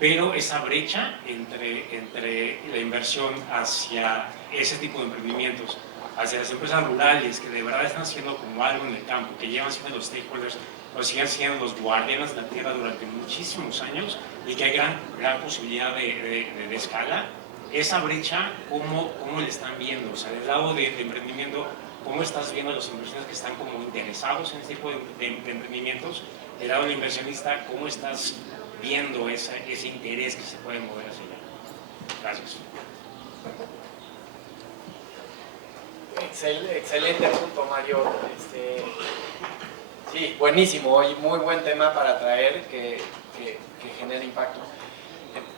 Pero esa brecha entre la inversión hacia ese tipo de emprendimientos, hacia las empresas rurales que de verdad están haciendo como algo en el campo, que llevan siendo los stakeholders, o siguen siendo los guardianes de la tierra durante muchísimos años y que hay gran posibilidad de escala, esa brecha, ¿cómo le están viendo? O sea, del lado de emprendimiento, ¿cómo estás viendo a los inversionistas que están como interesados en este tipo de emprendimientos? Del lado del inversionista, ¿cómo estás viendo ese interés que se puede mover hacia allá? Gracias. Excelente punto, Mario. Sí, buenísimo y muy buen tema para traer que genere impacto.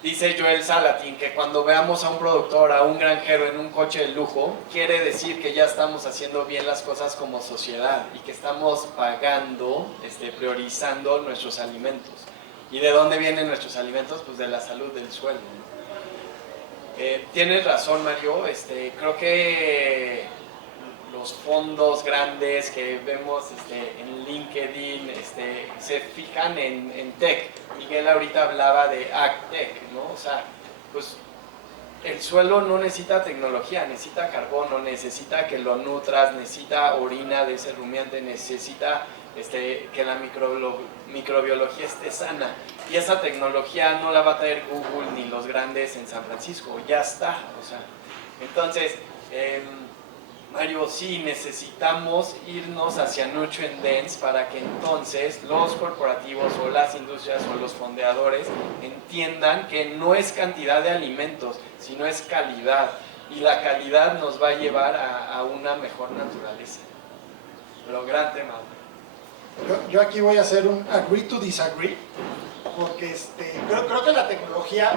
Dice Joel Salatin que cuando veamos a un productor, a un granjero en un coche de lujo, quiere decir que ya estamos haciendo bien las cosas como sociedad y que estamos pagando, priorizando nuestros alimentos. ¿Y de dónde vienen nuestros alimentos? Pues de la salud del suelo, ¿no? Tienes razón, Mario. Creo que los fondos grandes que vemos en LinkedIn se fijan en tech. Miguel ahorita hablaba de AgTech, ¿no? O sea, pues el suelo no necesita tecnología, necesita carbono, necesita que lo nutras, necesita orina de ese rumiante, necesita que la microbiología esté sana. Y esa tecnología no la va a traer Google ni los grandes en San Francisco, ya está. O sea, entonces, Mario, sí necesitamos irnos hacia Nutrient Dense para que entonces los corporativos o las industrias o los fondeadores entiendan que no es cantidad de alimentos, sino es calidad. Y la calidad nos va a llevar a una mejor naturaleza. Pero gran tema. Yo aquí voy a hacer un agree to disagree, porque creo que la tecnología,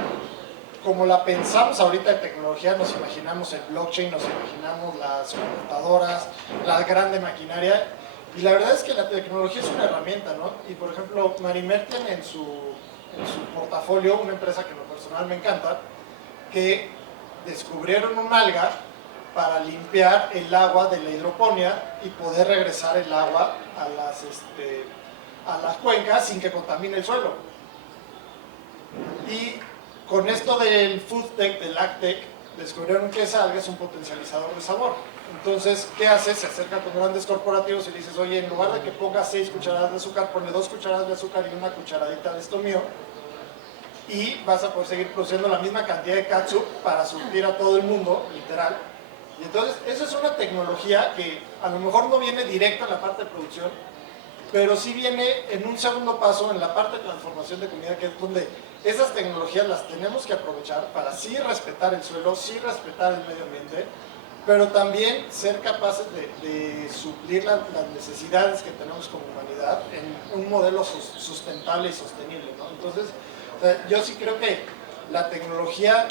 como la pensamos ahorita en tecnología, nos imaginamos el blockchain, nos imaginamos las computadoras, la grande maquinaria, y la verdad es que la tecnología es una herramienta, ¿no? Y por ejemplo, Marimer tiene en su portafolio una empresa que en lo personal me encanta, que descubrieron un alga para limpiar el agua de la hidroponía y poder regresar el agua a las cuencas sin que contamine el suelo. Y con esto del food tech, del ag tech, descubrieron que esa alga es un potencializador de sabor. Entonces, ¿qué hace? Se acerca con grandes corporativos y dices, oye, en lugar de que pongas 6 cucharadas de azúcar, ponle 2 cucharadas de azúcar y una cucharadita de esto mío, y vas a poder seguir produciendo la misma cantidad de catsup para surtir a todo el mundo, literal. Y entonces, eso es una tecnología que a lo mejor no viene directo en la parte de producción, pero sí viene en un segundo paso en la parte de transformación de comida, que es donde esas tecnologías las tenemos que aprovechar para sí respetar el suelo, sí respetar el medio ambiente, pero también ser capaces de suplir las necesidades que tenemos como humanidad en un modelo sustentable y sostenible, ¿no? Entonces, o sea, yo sí creo que la tecnología,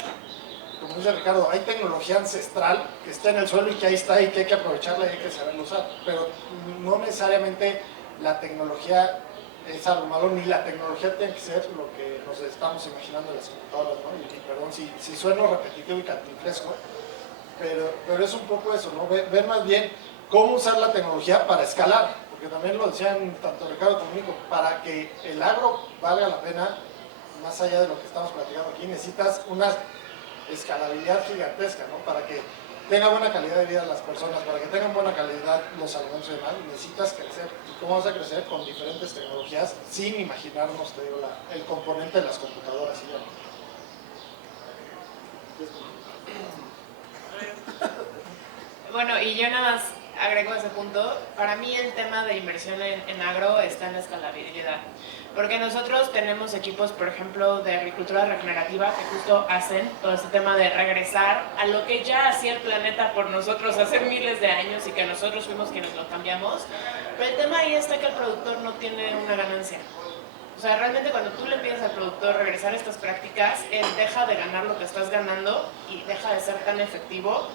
como dice Ricardo, hay tecnología ancestral que está en el suelo y que ahí está y que hay que aprovecharla y hay que saberla usar, pero no necesariamente la tecnología es algo malo, ni la tecnología tiene que ser lo que nos estamos imaginando en las computadoras, ¿no? Y perdón si sueno repetitivo y cantinflesco, pero es un poco eso, ¿no? Ver más bien cómo usar la tecnología para escalar, porque también lo decían tanto Ricardo como Nico, para que el agro valga la pena, más allá de lo que estamos platicando aquí, necesitas una escalabilidad gigantesca, ¿no? Para que tenga buena calidad de vida las personas, para que tengan buena calidad los alimentos y demás, necesitas crecer. ¿Y cómo vas a crecer? Con diferentes tecnologías, sin imaginarnos, te digo, el componente de las computadoras y ya. Bueno, y yo nada más agrego ese punto. Para mí el tema de inversión en agro está en la escalabilidad. Porque nosotros tenemos equipos, por ejemplo, de agricultura regenerativa que justo hacen todo este tema de regresar a lo que ya hacía el planeta por nosotros hace miles de años y que nosotros fuimos quienes lo cambiamos. Pero el tema ahí está que el productor no tiene una ganancia. O sea, realmente cuando tú le pides al productor regresar a estas prácticas, él deja de ganar lo que estás ganando y deja de ser tan efectivo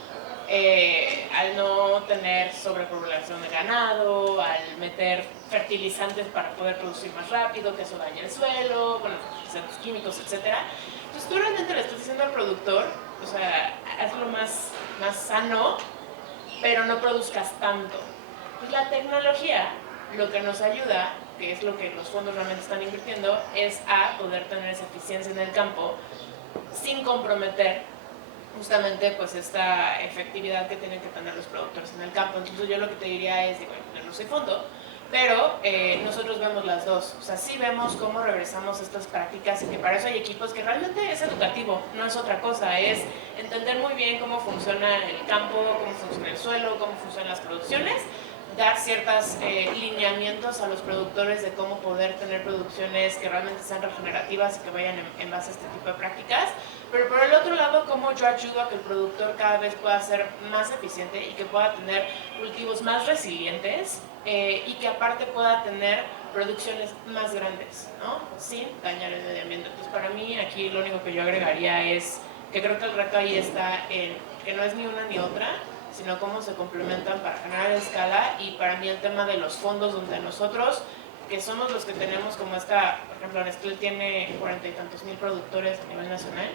al no tener sobrepoblación de ganado, al meter fertilizantes para poder producir más rápido, que eso daña el suelo, bueno, fertilizantes químicos, etc. Entonces tú realmente le estás diciendo al productor, o sea, hazlo más sano, pero no produzcas tanto. Pues la tecnología lo que nos ayuda, que es lo que los fondos realmente están invirtiendo, es a poder tener esa eficiencia en el campo sin comprometer justamente pues esta efectividad que tienen que tener los productores en el campo. Entonces yo lo que te diría es, bueno, yo no soy fondo, pero nosotros vemos las dos. O sea, sí vemos cómo regresamos estas prácticas y que para eso hay equipos que realmente es educativo, no es otra cosa, es entender muy bien cómo funciona el campo, cómo funciona el suelo, cómo funcionan las producciones, dar ciertos lineamientos a los productores de cómo poder tener producciones que realmente sean regenerativas y que vayan en base a este tipo de prácticas. Pero por el otro lado, cómo yo ayudo a que el productor cada vez pueda ser más eficiente y que pueda tener cultivos más resilientes y que aparte pueda tener producciones más grandes, ¿no? Sin dañar el medio ambiente. Entonces para mí aquí lo único que yo agregaría es que creo que el reto ahí está en que no es ni una ni otra, sino cómo se complementan para generar escala. Y para mí el tema de los fondos, donde nosotros, que somos los que tenemos como esta, por ejemplo, Nestlé tiene 40 y tantos mil productores a nivel nacional,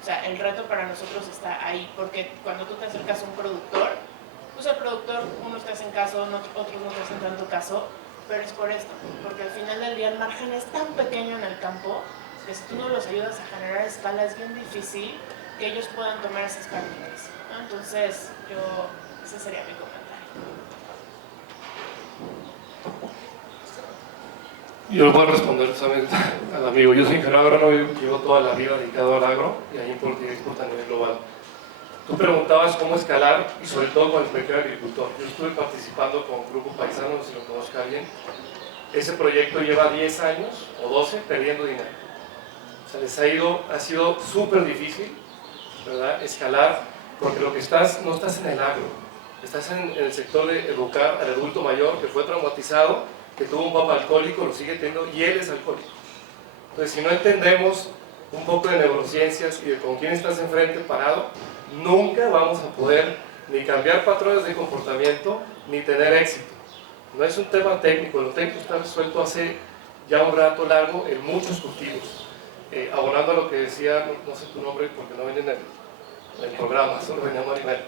o sea, el reto para nosotros está ahí, porque cuando tú te acercas a un productor, pues el productor, unos te hacen caso, otros no te hacen tanto caso, pero es por esto, porque al final del día el margen es tan pequeño en el campo, que si tú no los ayudas a generar escala es bien difícil que ellos puedan tomar esas prácticas, ¿no? Entonces, ese sería mi comentario. Yo le voy a responder también al amigo. Yo soy ingeniero agrónomo, llevo toda la vida dedicado al agro y ahí importa a nivel global. Tú preguntabas cómo escalar y sobre todo con el pequeño agricultor. Yo estuve participando con Grupo Paisano, no sé si lo conozca alguien. Ese proyecto lleva 10 años o 12 perdiendo dinero. O sea, ha sido súper difícil, ¿verdad?, escalar, porque lo que no estás en el agro, estás en el sector de educar al adulto mayor que fue traumatizado, que tuvo un papá alcohólico, lo sigue teniendo y él es alcohólico. Entonces, si no entendemos un poco de neurociencias y de con quién estás enfrente parado, nunca vamos a poder ni cambiar patrones de comportamiento ni tener éxito. No es un tema técnico, lo técnico está resuelto hace ya un rato largo en muchos cultivos. Abonando a lo que decía, no sé tu nombre porque no viene en el programa, solo venía Maribel.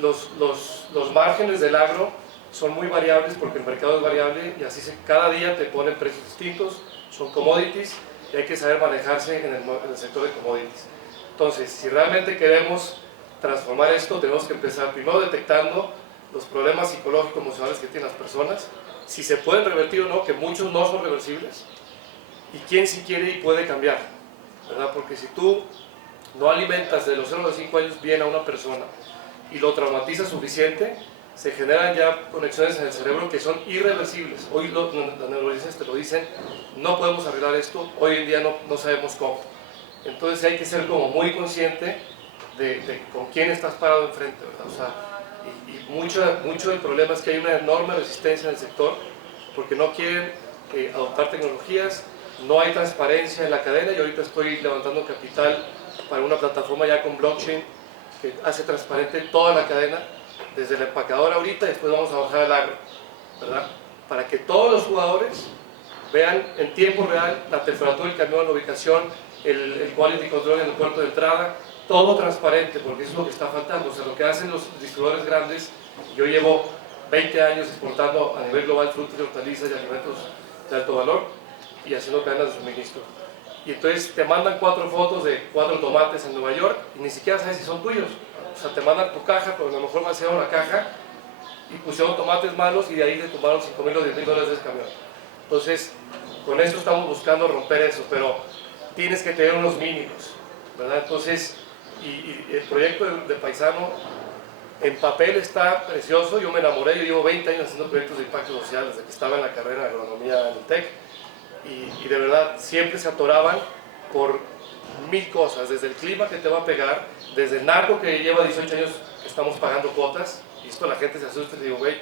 Los márgenes del agro son muy variables porque el mercado es variable y así cada día te ponen precios distintos, son commodities y hay que saber manejarse en el sector de commodities. Entonces, si realmente queremos transformar esto, tenemos que empezar primero detectando los problemas psicológicos, emocionales que tienen las personas, si se pueden revertir o no, que muchos no son reversibles, y quién sí quiere y puede cambiar, ¿verdad? Porque si tú no alimentas de los 0 a los 5 años bien a una persona y lo traumatizas suficiente, se generan ya conexiones en el cerebro que son irreversibles. Hoy las neurociencias te lo dicen, no podemos arreglar esto, hoy en día no sabemos cómo. Entonces hay que ser como muy consciente de con quién estás parado enfrente, ¿verdad? O sea, mucho del problema es que hay una enorme resistencia en el sector porque no quieren adoptar tecnologías, no hay transparencia en la cadena. Y ahorita estoy levantando capital para una plataforma ya con blockchain que hace transparente toda la cadena, desde el empacador ahorita y después vamos a bajar al agro, ¿verdad? Para que todos los jugadores vean en tiempo real la temperatura del camión, la ubicación, el quality control en el puerto de entrada, todo transparente, porque eso es lo que está faltando. O sea, lo que hacen los distribuidores grandes, yo llevo 20 años exportando a nivel global frutas y hortalizas y alimentos de alto valor y haciendo cadenas de suministro. Y entonces te mandan 4 fotos de 4 tomates en Nueva York y ni siquiera sabes si son tuyos. O sea, te mandan tu caja, pero a lo mejor vaciaron la caja y pusieron tomates malos y de ahí le tomaron $5,000 o $10,000 de ese camión. Entonces, con esto estamos buscando romper eso, pero tienes que tener unos mínimos, ¿verdad? Entonces, y el proyecto de Paisano en papel está precioso. Yo me enamoré, yo llevo 20 años haciendo proyectos de impacto social desde que estaba en la carrera de agronomía en el TEC y de verdad siempre se atoraban por 1000 cosas, desde el clima que te va a pegar, desde el narco que lleva 18 años que estamos pagando cuotas, y esto la gente se asusta y digo, güey,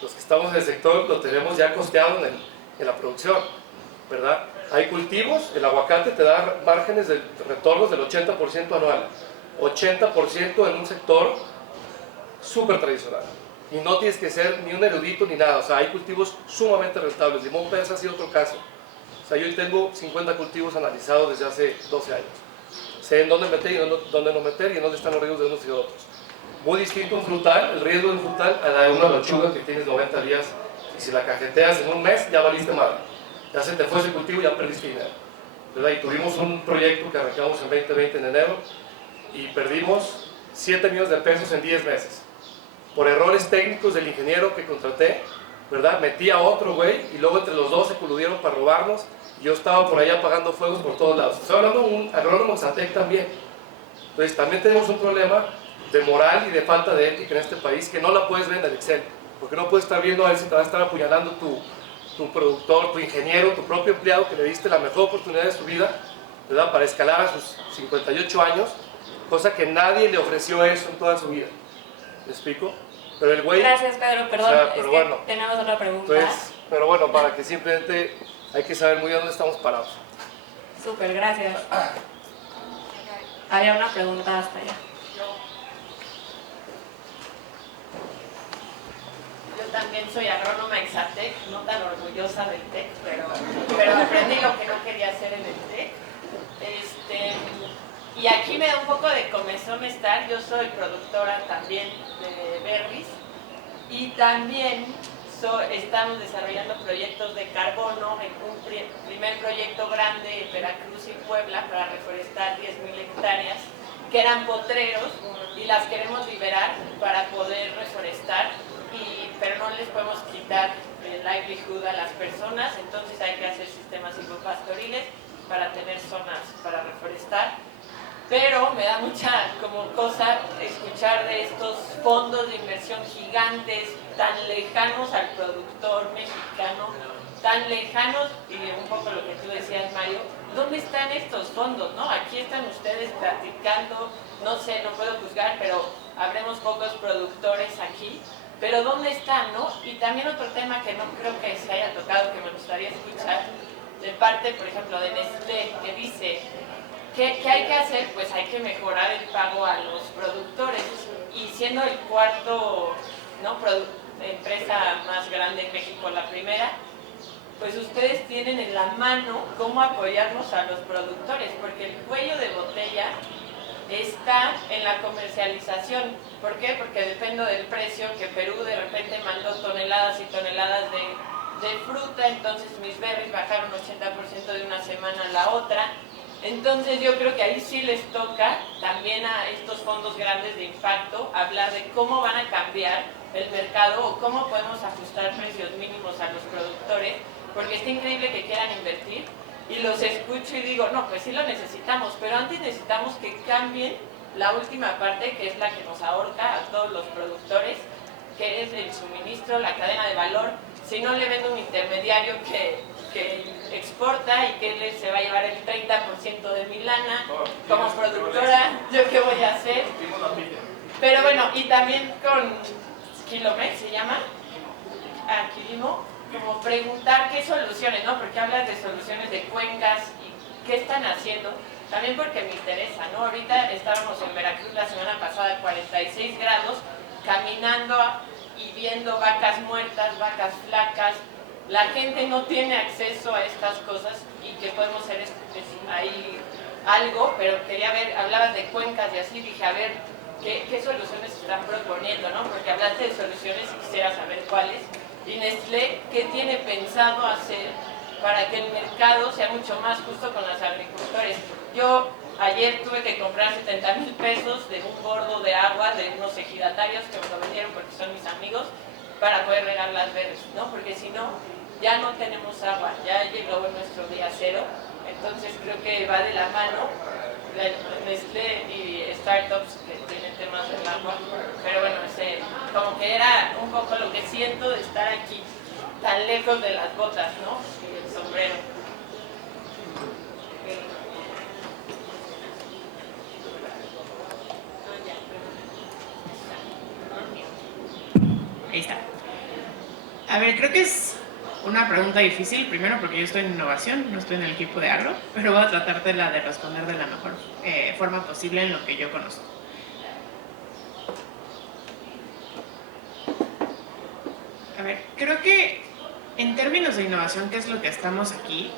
los que estamos en el sector lo tenemos ya costeado en la producción, ¿verdad? Hay cultivos, el aguacate te da márgenes de retornos del 80% anual, 80% en un sector súper tradicional. Y no tienes que ser ni un erudito ni nada, o sea, hay cultivos sumamente rentables. Limón Persa ha sido otro caso. O sea, yo tengo 50 cultivos analizados desde hace 12 años. Sé en dónde meter y en dónde no meter y en dónde están los riesgos de unos y de otros. Muy distinto un frutal, el riesgo de un frutal a la de una lechuga que tienes 90 días y si la cajeteas en un mes ya valiste madre. Ya se te fue ese cultivo y ya perdiste dinero, ¿verdad? Y tuvimos un proyecto que arrancamos en 2020 en enero y perdimos 7 millones de pesos en 10 meses. Por errores técnicos del ingeniero que contraté, ¿verdad? Metí a otro güey y luego entre los dos se coludieron para robarnos y yo estaba por allá apagando fuegos por todos lados. Estoy hablando de un agrónomo Zatec también. Entonces también tenemos un problema de moral y de falta de ética en este país que no la puedes ver en el Excel, porque no puedes estar viendo a ver si te va a estar apuñalando tu productor, tu ingeniero, tu propio empleado que le diste la mejor oportunidad de su vida, ¿verdad? Para escalar a sus 58 años, cosa que nadie le ofreció eso en toda su vida. ¿Me explico? Pero el güey... Gracias, Pedro, perdón, o sea, pero es que bueno, tenemos otra pregunta. entonces, pero bueno, para que simplemente hay que saber muy bien dónde estamos parados. Súper, gracias. Había una pregunta hasta allá. Yo también soy agrónoma ex Zatec, no tan orgullosa del TEC, pero aprendí lo que no quería hacer en el TEC. Y aquí me da un poco de comezón estar. Yo soy productora también de berries y también estamos desarrollando proyectos de carbono en un primer proyecto grande en Veracruz y Puebla para reforestar 10,000 hectáreas que eran potreros y las queremos liberar para poder reforestar, pero no les podemos quitar livelihood a las personas, entonces hay que hacer sistemas silvopastoriles para tener zonas para reforestar. Pero me da mucha como cosa escuchar de estos fondos de inversión gigantes, tan lejanos al productor mexicano, tan lejanos, y un poco lo que tú decías, Mario, ¿dónde están estos fondos? ¿No? Aquí están ustedes platicando, no sé, no puedo juzgar, pero habremos pocos productores aquí, pero ¿dónde están? ¿No? Y también otro tema que no creo que se haya tocado, que me gustaría escuchar, de parte, por ejemplo, de Nestlé, que dice, ¿qué hay que hacer? Pues hay que mejorar el pago a los productores. Y siendo el cuarto, ¿no?, empresa más grande en México, la primera, pues ustedes tienen en la mano cómo apoyarnos a los productores, porque el cuello de botella está en la comercialización. ¿Por qué? Porque depende del precio, que Perú de repente mandó toneladas y toneladas de fruta, entonces mis berries bajaron 80% de una semana a la otra. Entonces yo creo que ahí sí les toca también a estos fondos grandes de impacto hablar de cómo van a cambiar el mercado o cómo podemos ajustar precios mínimos a los productores, porque está increíble que quieran invertir y los escucho y digo, no, pues sí lo necesitamos, pero antes necesitamos que cambien la última parte, que es la que nos ahorca a todos los productores, que es el suministro, la cadena de valor. Si no le vendo un intermediario que exporta y que se va a llevar el 30% de mi lana, como productora, ¿yo qué voy a hacer? Pero bueno, y también con Kilomex, ¿se llama? Quilimo, como preguntar qué soluciones, ¿no? Porque hablas de soluciones de cuencas y qué están haciendo, también porque me interesa, ¿no? Ahorita estábamos en Veracruz la semana pasada, 46 grados, caminando y viendo vacas muertas, vacas flacas. La gente no tiene acceso a estas cosas y que podemos hacer ahí algo, pero quería ver, hablabas de cuencas y así, dije, a ver, ¿qué soluciones están proponiendo, no? Porque hablaste de soluciones y quisiera saber cuáles. Y Nestlé, ¿qué tiene pensado hacer para que el mercado sea mucho más justo con los agricultores? Yo ayer tuve que comprar 70,000 pesos de un gordo de agua de unos ejidatarios que me lo vendieron porque son mis amigos, para poder regar las verdes, ¿no? Porque si no, ya no tenemos agua, ya llegó nuestro día cero. Entonces creo que va de la mano Nestlé y startups que tienen temas del agua. Pero bueno, como que era un poco lo que siento de estar aquí, tan lejos de las botas, ¿no? Y el sombrero. Ahí está. A ver, creo que es una pregunta difícil, primero porque yo estoy en innovación, no estoy en el equipo de agro, pero voy a tratar de responder de la mejor forma posible en lo que yo conozco. A ver, creo que en términos de innovación, que es lo que estamos aquí,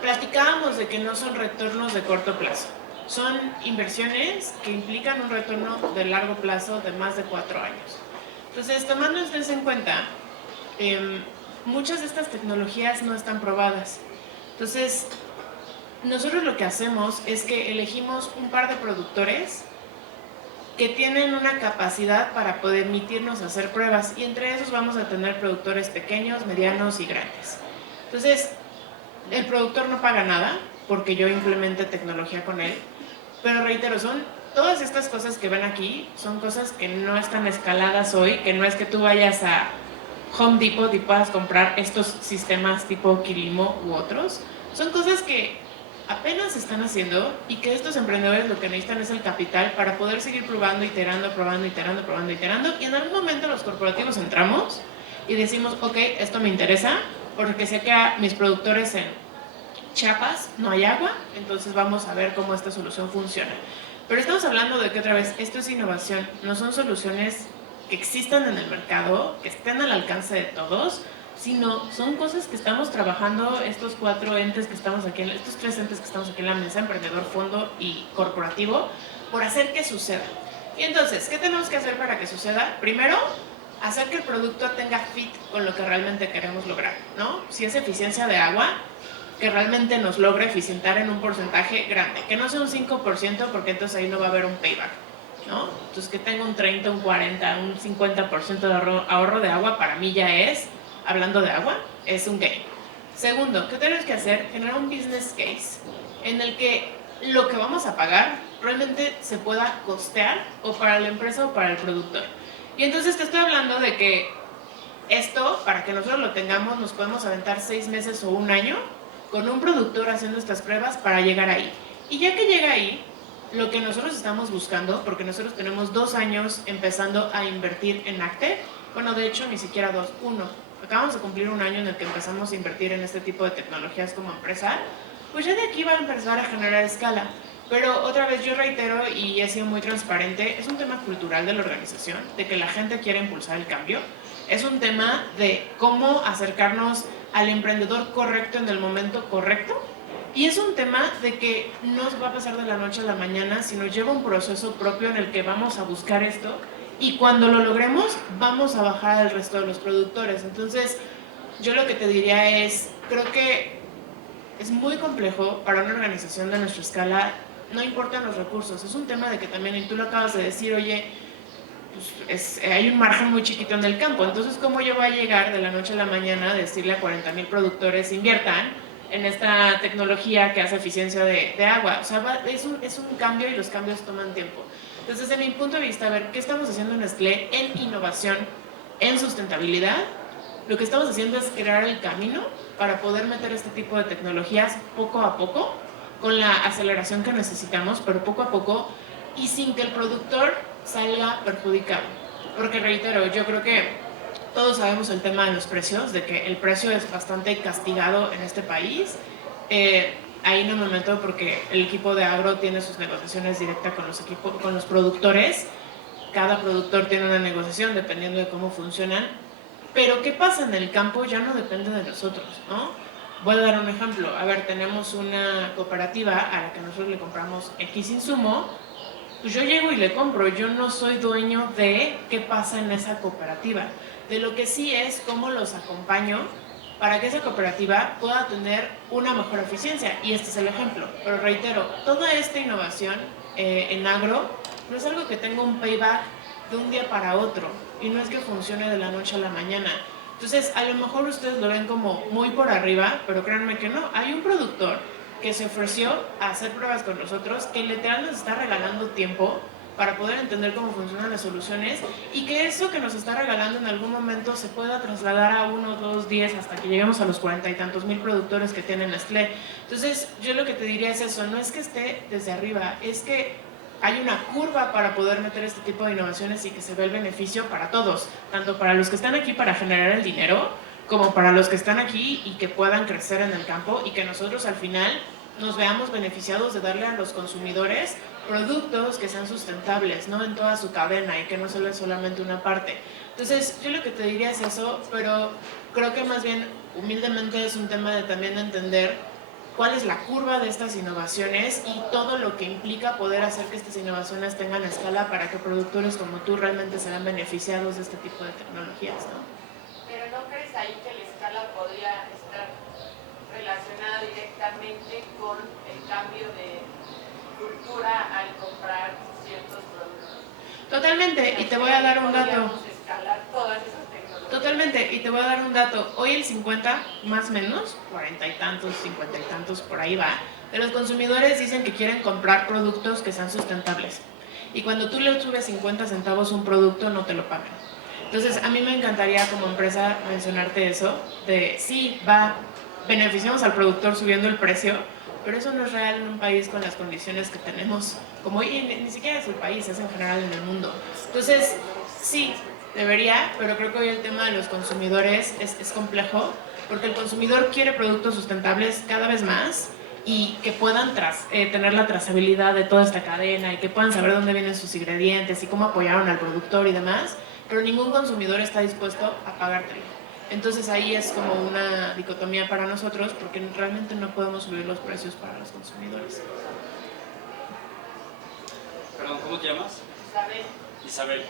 platicábamos de que no son retornos de corto plazo, son inversiones que implican un retorno de largo plazo de más de 4 años. Entonces, tomando ustedes en cuenta, muchas de estas tecnologías no están probadas. Entonces, nosotros lo que hacemos es que elegimos un par de productores que tienen una capacidad para poder permitirnos hacer pruebas, y entre esos vamos a tener productores pequeños, medianos y grandes. Entonces, el productor no paga nada porque yo implemente tecnología con él, pero reitero, todas estas cosas que ven aquí son cosas que no están escaladas hoy, que no es que tú vayas a Home Depot y puedas comprar estos sistemas tipo Quilimo u otros. Son cosas que apenas se están haciendo y que estos emprendedores lo que necesitan es el capital para poder seguir probando, iterando, y en algún momento los corporativos entramos y decimos, ok, esto me interesa porque sé que a mis productores en Chiapas no hay agua, entonces vamos a ver cómo esta solución funciona. Pero estamos hablando de que otra vez esto es innovación, no son soluciones que existan en el mercado, que estén al alcance de todos, sino son cosas que estamos trabajando estos 4 entes que estamos aquí, estos 3 entes que estamos aquí en la mesa, emprendedor, fondo y corporativo, por hacer que suceda. Y entonces, ¿qué tenemos que hacer para que suceda? Primero, hacer que el producto tenga fit con lo que realmente queremos lograr, ¿no? Si es eficiencia de agua, que realmente nos logre eficientar en un porcentaje grande, que no sea un 5%, porque entonces ahí no va a haber un payback, ¿no? Entonces que tenga un 30, un 40, un 50% de ahorro de agua, para mí ya es hablando de agua, es un game. Segundo, ¿qué tenemos que hacer? Generar un business case en el que lo que vamos a pagar realmente se pueda costear o para la empresa o para el productor. Y entonces te estoy hablando de que esto, para que nosotros lo tengamos, nos podemos aventar 6 meses o un año con un productor haciendo estas pruebas para llegar ahí. Y ya que llega ahí, lo que nosotros estamos buscando, porque nosotros tenemos 2 años empezando a invertir en Acte, bueno, de hecho ni siquiera 2, 1. Acabamos de cumplir un año en el que empezamos a invertir en este tipo de tecnologías como empresa, pues ya de aquí va a empezar a generar escala. Pero otra vez yo reitero y he sido muy transparente, es un tema cultural de la organización, de que la gente quiere impulsar el cambio. Es un tema de cómo acercarnos al emprendedor correcto en el momento correcto. Y es un tema de que no va a pasar de la noche a la mañana, sino lleva un proceso propio en el que vamos a buscar esto. Y cuando lo logremos, vamos a bajar al resto de los productores. Entonces, yo lo que te diría es, creo que es muy complejo para una organización de nuestra escala, no importan los recursos, es un tema de que también, y tú lo acabas de decir, oye, pues hay un margen muy chiquito en el campo, entonces ¿cómo yo voy a llegar de la noche a la mañana a decirle a 40,000 productores inviertan en esta tecnología que hace eficiencia de agua? O sea, es un cambio y los cambios toman tiempo. Entonces, desde mi punto de vista, a ver, ¿qué estamos haciendo en Nestlé en innovación, en sustentabilidad? Lo que estamos haciendo es crear el camino para poder meter este tipo de tecnologías poco a poco, con la aceleración que necesitamos, pero poco a poco, y sin que el productor salga perjudicado. Porque reitero, yo creo que todos sabemos el tema de los precios, de que el precio es bastante castigado en este país. Ahí no me meto porque el equipo de agro tiene sus negociaciones directas con los productores. Cada productor tiene una negociación dependiendo de cómo funcionan. Pero ¿qué pasa en el campo? Ya no depende de nosotros, ¿no? Voy a dar un ejemplo. A ver, tenemos una cooperativa a la que nosotros le compramos X insumo. Pues yo llego y le compro. Yo no soy dueño de qué pasa en esa cooperativa. De lo que sí es cómo los acompaño para que esa cooperativa pueda tener una mejor eficiencia. Y este es el ejemplo. Pero reitero, toda esta innovación en agro no es algo que tenga un payback de un día para otro. Y no es que funcione de la noche a la mañana. Entonces, a lo mejor ustedes lo ven como muy por arriba, pero créanme que no. Hay un productor que se ofreció a hacer pruebas con nosotros, que literal nos está regalando tiempo para poder entender cómo funcionan las soluciones y que eso que nos está regalando en algún momento se pueda trasladar a 1, 2, 10 hasta que lleguemos a los 40 y tantos mil productores que tiene Nestlé. Entonces, yo lo que te diría es eso, no es que esté desde arriba, es que hay una curva para poder meter este tipo de innovaciones y que se vea el beneficio para todos, tanto para los que están aquí para generar el dinero, como para los que están aquí y que puedan crecer en el campo y que nosotros al final nos veamos beneficiados de darle a los consumidores productos que sean sustentables, ¿no? En toda su cadena y que no solo es solamente una parte. Entonces, yo lo que te diría es eso, pero creo que más bien, humildemente, es un tema de también entender cuál es la curva de estas innovaciones y todo lo que implica poder hacer que estas innovaciones tengan escala para que productores como tú realmente sean beneficiados de este tipo de tecnologías, ¿no? Pero ¿no crees ahí que la escala podría estar relacionada directamente con el cambio de cultura al comprar ciertos productos? Totalmente, y te voy a dar un dato. Podríamos escalar todas esas tecnologías. Totalmente, y te voy a dar un dato. Hoy el 50, más o menos, 40 y tantos, 50 y tantos, por ahí va, de los consumidores dicen que quieren comprar productos que sean sustentables. Y cuando tú le subes 50 centavos un producto, no te lo pagan. Entonces, a mí me encantaría como empresa mencionarte eso, de sí, beneficiamos al productor subiendo el precio, pero eso no es real en un país con las condiciones que tenemos, como hoy ni siquiera es el país, es en general en el mundo. Entonces, sí, debería, pero creo que hoy el tema de los consumidores es complejo, porque el consumidor quiere productos sustentables cada vez más y que puedan tener la trazabilidad de toda esta cadena y que puedan saber dónde vienen sus ingredientes y cómo apoyaron al productor y demás, pero ningún consumidor está dispuesto a pagártelo. Entonces ahí es como una dicotomía para nosotros porque realmente no podemos subir los precios para los consumidores. Perdón, ¿cómo te llamas? Isabel. Isabel.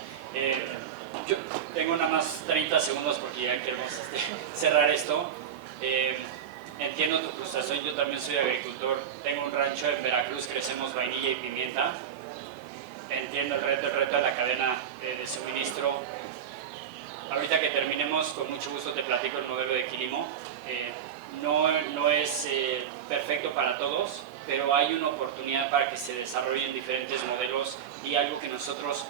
Yo tengo nada más 30 segundos porque ya queremos cerrar esto. Entiendo tu frustración, yo también soy agricultor, tengo un rancho en Veracruz, crecemos vainilla y pimienta. Entiendo el reto de la cadena de suministro. ahorita que terminemos, con mucho gusto te platico el modelo de Quilimo. No es perfecto para todos, pero hay una oportunidad para que se desarrollen diferentes modelos, y algo que nosotros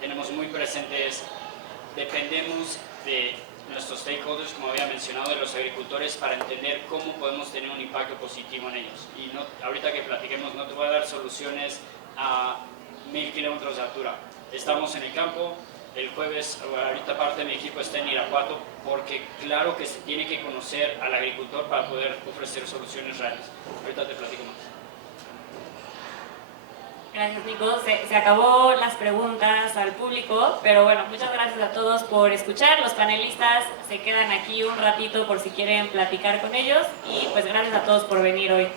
tenemos muy presente es, dependemos de nuestros stakeholders, como había mencionado, de los agricultores, para entender cómo podemos tener un impacto positivo en ellos. Y no, ahorita que platiquemos, no te voy a dar soluciones a 1000 kilómetros de altura. Estamos en el campo. El jueves, ahorita parte de mi equipo está en Irapuato, porque claro que se tiene que conocer al agricultor para poder ofrecer soluciones reales. Ahorita te platico más. Gracias, Nico. Se acabó las preguntas al público, pero bueno, muchas gracias a todos por escuchar. Los panelistas se quedan aquí un ratito por si quieren platicar con ellos, y pues gracias a todos por venir hoy.